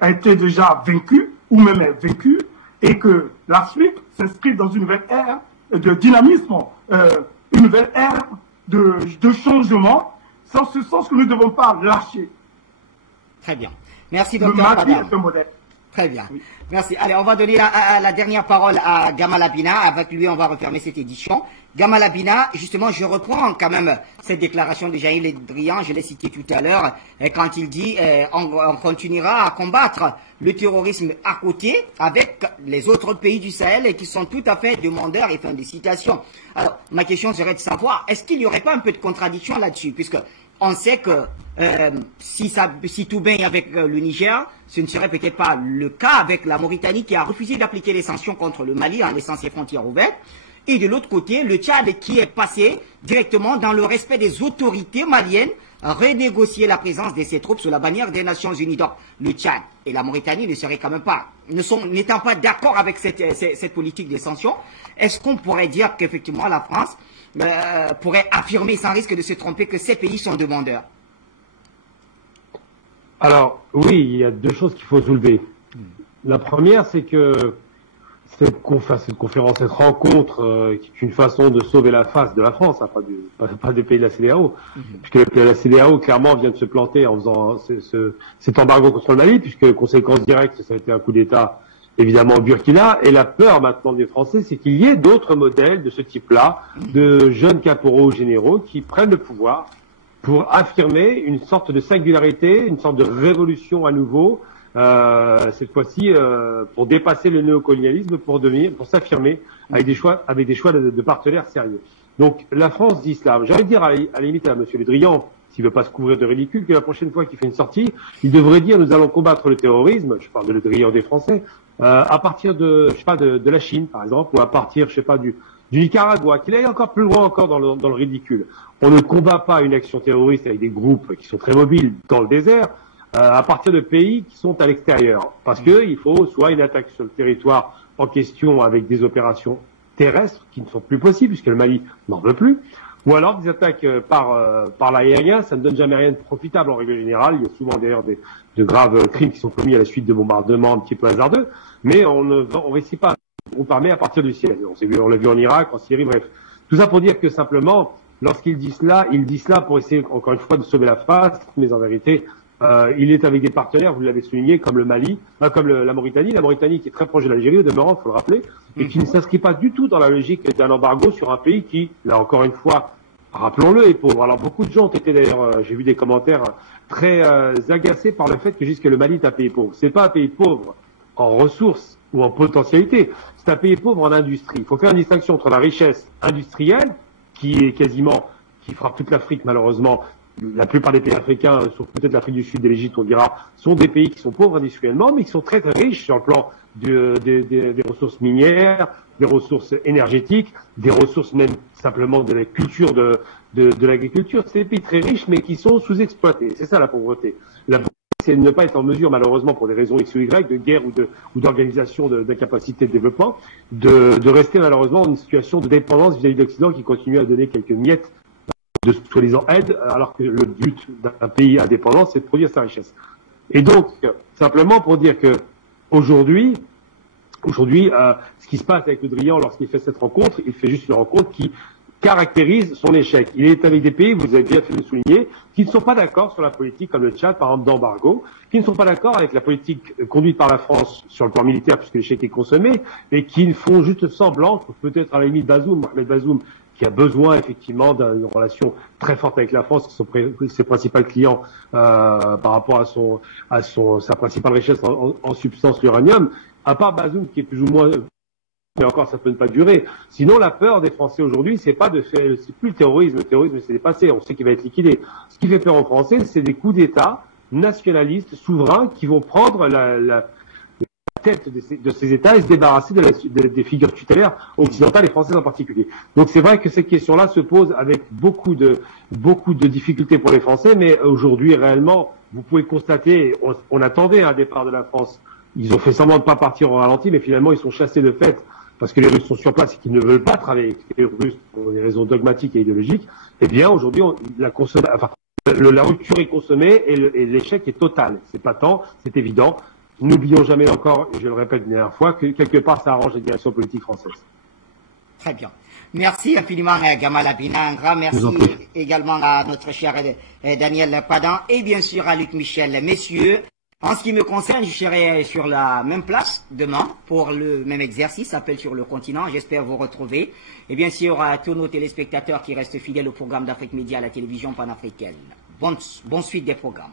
a été déjà vaincu, ou même est vaincu, et que l'Afrique s'inscrit dans une nouvelle ère de dynamisme, une nouvelle ère de changement. C'est en ce sens que nous ne devons pas lâcher. Très bien. Merci, Le docteur Mali Fadal. est un modèle. Très bien. Oui. Merci. Allez, on va donner la dernière parole à Gamal Abina. Avec lui, on va refermer cette édition. Gamal Abina, justement, je reprends quand même cette déclaration de Jean-Yves Le Drian, je l'ai cité tout à l'heure, quand il dit on continuera à combattre le terrorisme à côté avec les autres pays du Sahel et qui sont tout à fait demandeurs et fin de citation. Alors, ma question serait de savoir, est-ce qu'il n'y aurait pas un peu de contradiction là-dessus, puisque on sait que si tout baigne avec le Niger, ce ne serait peut-être pas le cas avec la Mauritanie qui a refusé d'appliquer les sanctions contre le Mali en laissant ses frontières ouvertes. Et de l'autre côté, le Tchad qui est passé directement dans le respect des autorités maliennes à renégocier la présence de ses troupes sous la bannière des Nations Unies. Donc, le Tchad et la Mauritanie ne seraient quand même pas, n'étant pas d'accord avec cette politique des sanctions, est-ce qu'on pourrait dire qu'effectivement la France pourrait affirmer sans risque de se tromper que ces pays sont demandeurs? Alors, oui, il y a deux choses qu'il faut soulever. La première, c'est que cette conférence, cette rencontre, qui est une façon de sauver la face de la France, hein, pas des pays de la CEDEAO, puisque la CEDEAO, clairement, vient de se planter en faisant cet embargo contre le Mali, puisque conséquence directe, ça a été un coup d'État, évidemment, au Burkina, et la peur maintenant des Français, c'est qu'il y ait d'autres modèles de ce type-là, de jeunes caporaux généraux qui prennent le pouvoir pour affirmer une sorte de singularité, une sorte de révolution à nouveau, cette fois-ci pour dépasser le néocolonialisme, pour s'affirmer avec des choix de partenaires sérieux. Donc la France dit cela. J'allais dire à la limite à M. Le Drian, s'il veut pas se couvrir de ridicule, que la prochaine fois qu'il fait une sortie, il devrait dire nous allons combattre le terrorisme, je parle de Le Drian des Français, à partir de la Chine par exemple, ou à partir du Nicaragua, qu'il aille encore plus loin encore dans le ridicule. On ne combat pas une action terroriste avec des groupes qui sont très mobiles dans le désert, à partir de pays qui sont à l'extérieur. Parce que il faut soit une attaque sur le territoire en question avec des opérations terrestres qui ne sont plus possibles puisque le Mali n'en veut plus, ou alors des attaques par l'aérien. Ça ne donne jamais rien de profitable en règle générale. Il y a souvent d'ailleurs de graves crimes qui sont commis à la suite de bombardements un petit peu hasardeux, mais on ne réussit pas un groupe armé à partir du ciel. On l'a vu en Irak, en Syrie, bref. Tout ça pour dire que simplement, lorsqu'il dit cela pour essayer encore une fois de sauver la face, mais en vérité, il est avec des partenaires, vous l'avez souligné, comme le Mali, comme la Mauritanie. La Mauritanie qui est très proche de l'Algérie, au demeurant, il faut le rappeler, et qui ne s'inscrit pas du tout dans la logique d'un embargo sur un pays qui, là encore une fois, rappelons-le, est pauvre. Alors beaucoup de gens ont été d'ailleurs, j'ai vu des commentaires très agacés par le fait que jusque le Mali est un pays pauvre. C'est pas un pays pauvre en ressources ou en potentialité, c'est un pays pauvre en industrie. Il faut faire une distinction entre la richesse industrielle, qui frappe toute l'Afrique malheureusement. La plupart des pays africains, sauf peut-être l'Afrique du Sud et l'Égypte, on dira, sont des pays qui sont pauvres industriellement, mais qui sont très très riches sur le plan des ressources minières, des ressources énergétiques, des ressources même simplement de la culture de l'agriculture. C'est des pays très riches, mais qui sont sous-exploités. C'est ça la pauvreté. La pauvreté, c'est de ne pas être en mesure, malheureusement, pour des raisons X ou Y, de guerre ou d'organisation d'incapacité de développement, de rester malheureusement dans une situation de dépendance vis-à-vis de l'Occident qui continue à donner quelques miettes de soi-disant aide, alors que le but d'un pays indépendant, c'est de produire sa richesse. Et donc, simplement pour dire que aujourd'hui, ce qui se passe avec Le Drian lorsqu'il fait cette rencontre, il fait juste une rencontre qui caractérise son échec. Il est avec des pays, vous avez bien fait de le souligner, qui ne sont pas d'accord sur la politique, comme le Tchad, par exemple, d'embargo, qui ne sont pas d'accord avec la politique conduite par la France sur le plan militaire, puisque l'échec est consommé, et qui font juste semblant, peut-être à la limite Mohamed Bazoum, qui a besoin effectivement d'une relation très forte avec la France, qui sont ses principaux clients par rapport à sa principale richesse en substance l'uranium. À part Bazoum, qui est plus ou moins mais encore ça peut ne pas durer. Sinon, la peur des Français aujourd'hui, c'est pas de faire, c'est plus le terrorisme. Le terrorisme, c'est dépassé. On sait qu'il va être liquidé. Ce qui fait peur aux Français, c'est des coups d'État nationalistes, souverains, qui vont prendre la tête de ces États et se débarrasser des figures tutélaires occidentales et françaises en particulier. Donc c'est vrai que cette question-là se pose avec beaucoup de difficultés pour les Français, mais aujourd'hui réellement, vous pouvez constater, on attendait un départ de la France. Ils ont fait semblant de pas partir au ralenti, mais finalement ils sont chassés de fait parce que les Russes sont sur place et qu'ils ne veulent pas travailler avec les Russes pour des raisons dogmatiques et idéologiques. Eh bien aujourd'hui, la rupture est consommée et l'échec est total. C'est patent, c'est évident. N'oublions jamais encore, et je le répète une dernière fois, que quelque part ça arrange la direction politique française. Très bien. Merci infiniment à Gamal Abina, un grand merci également à notre cher Daniel Padan et bien sûr à Luc Michel. Messieurs, en ce qui me concerne, je serai sur la même place demain pour le même exercice, appel sur le continent. J'espère vous retrouver. Et bien sûr à tous nos téléspectateurs qui restent fidèles au programme d'Afrique Média à la télévision panafricaine. Bonne suite des programmes.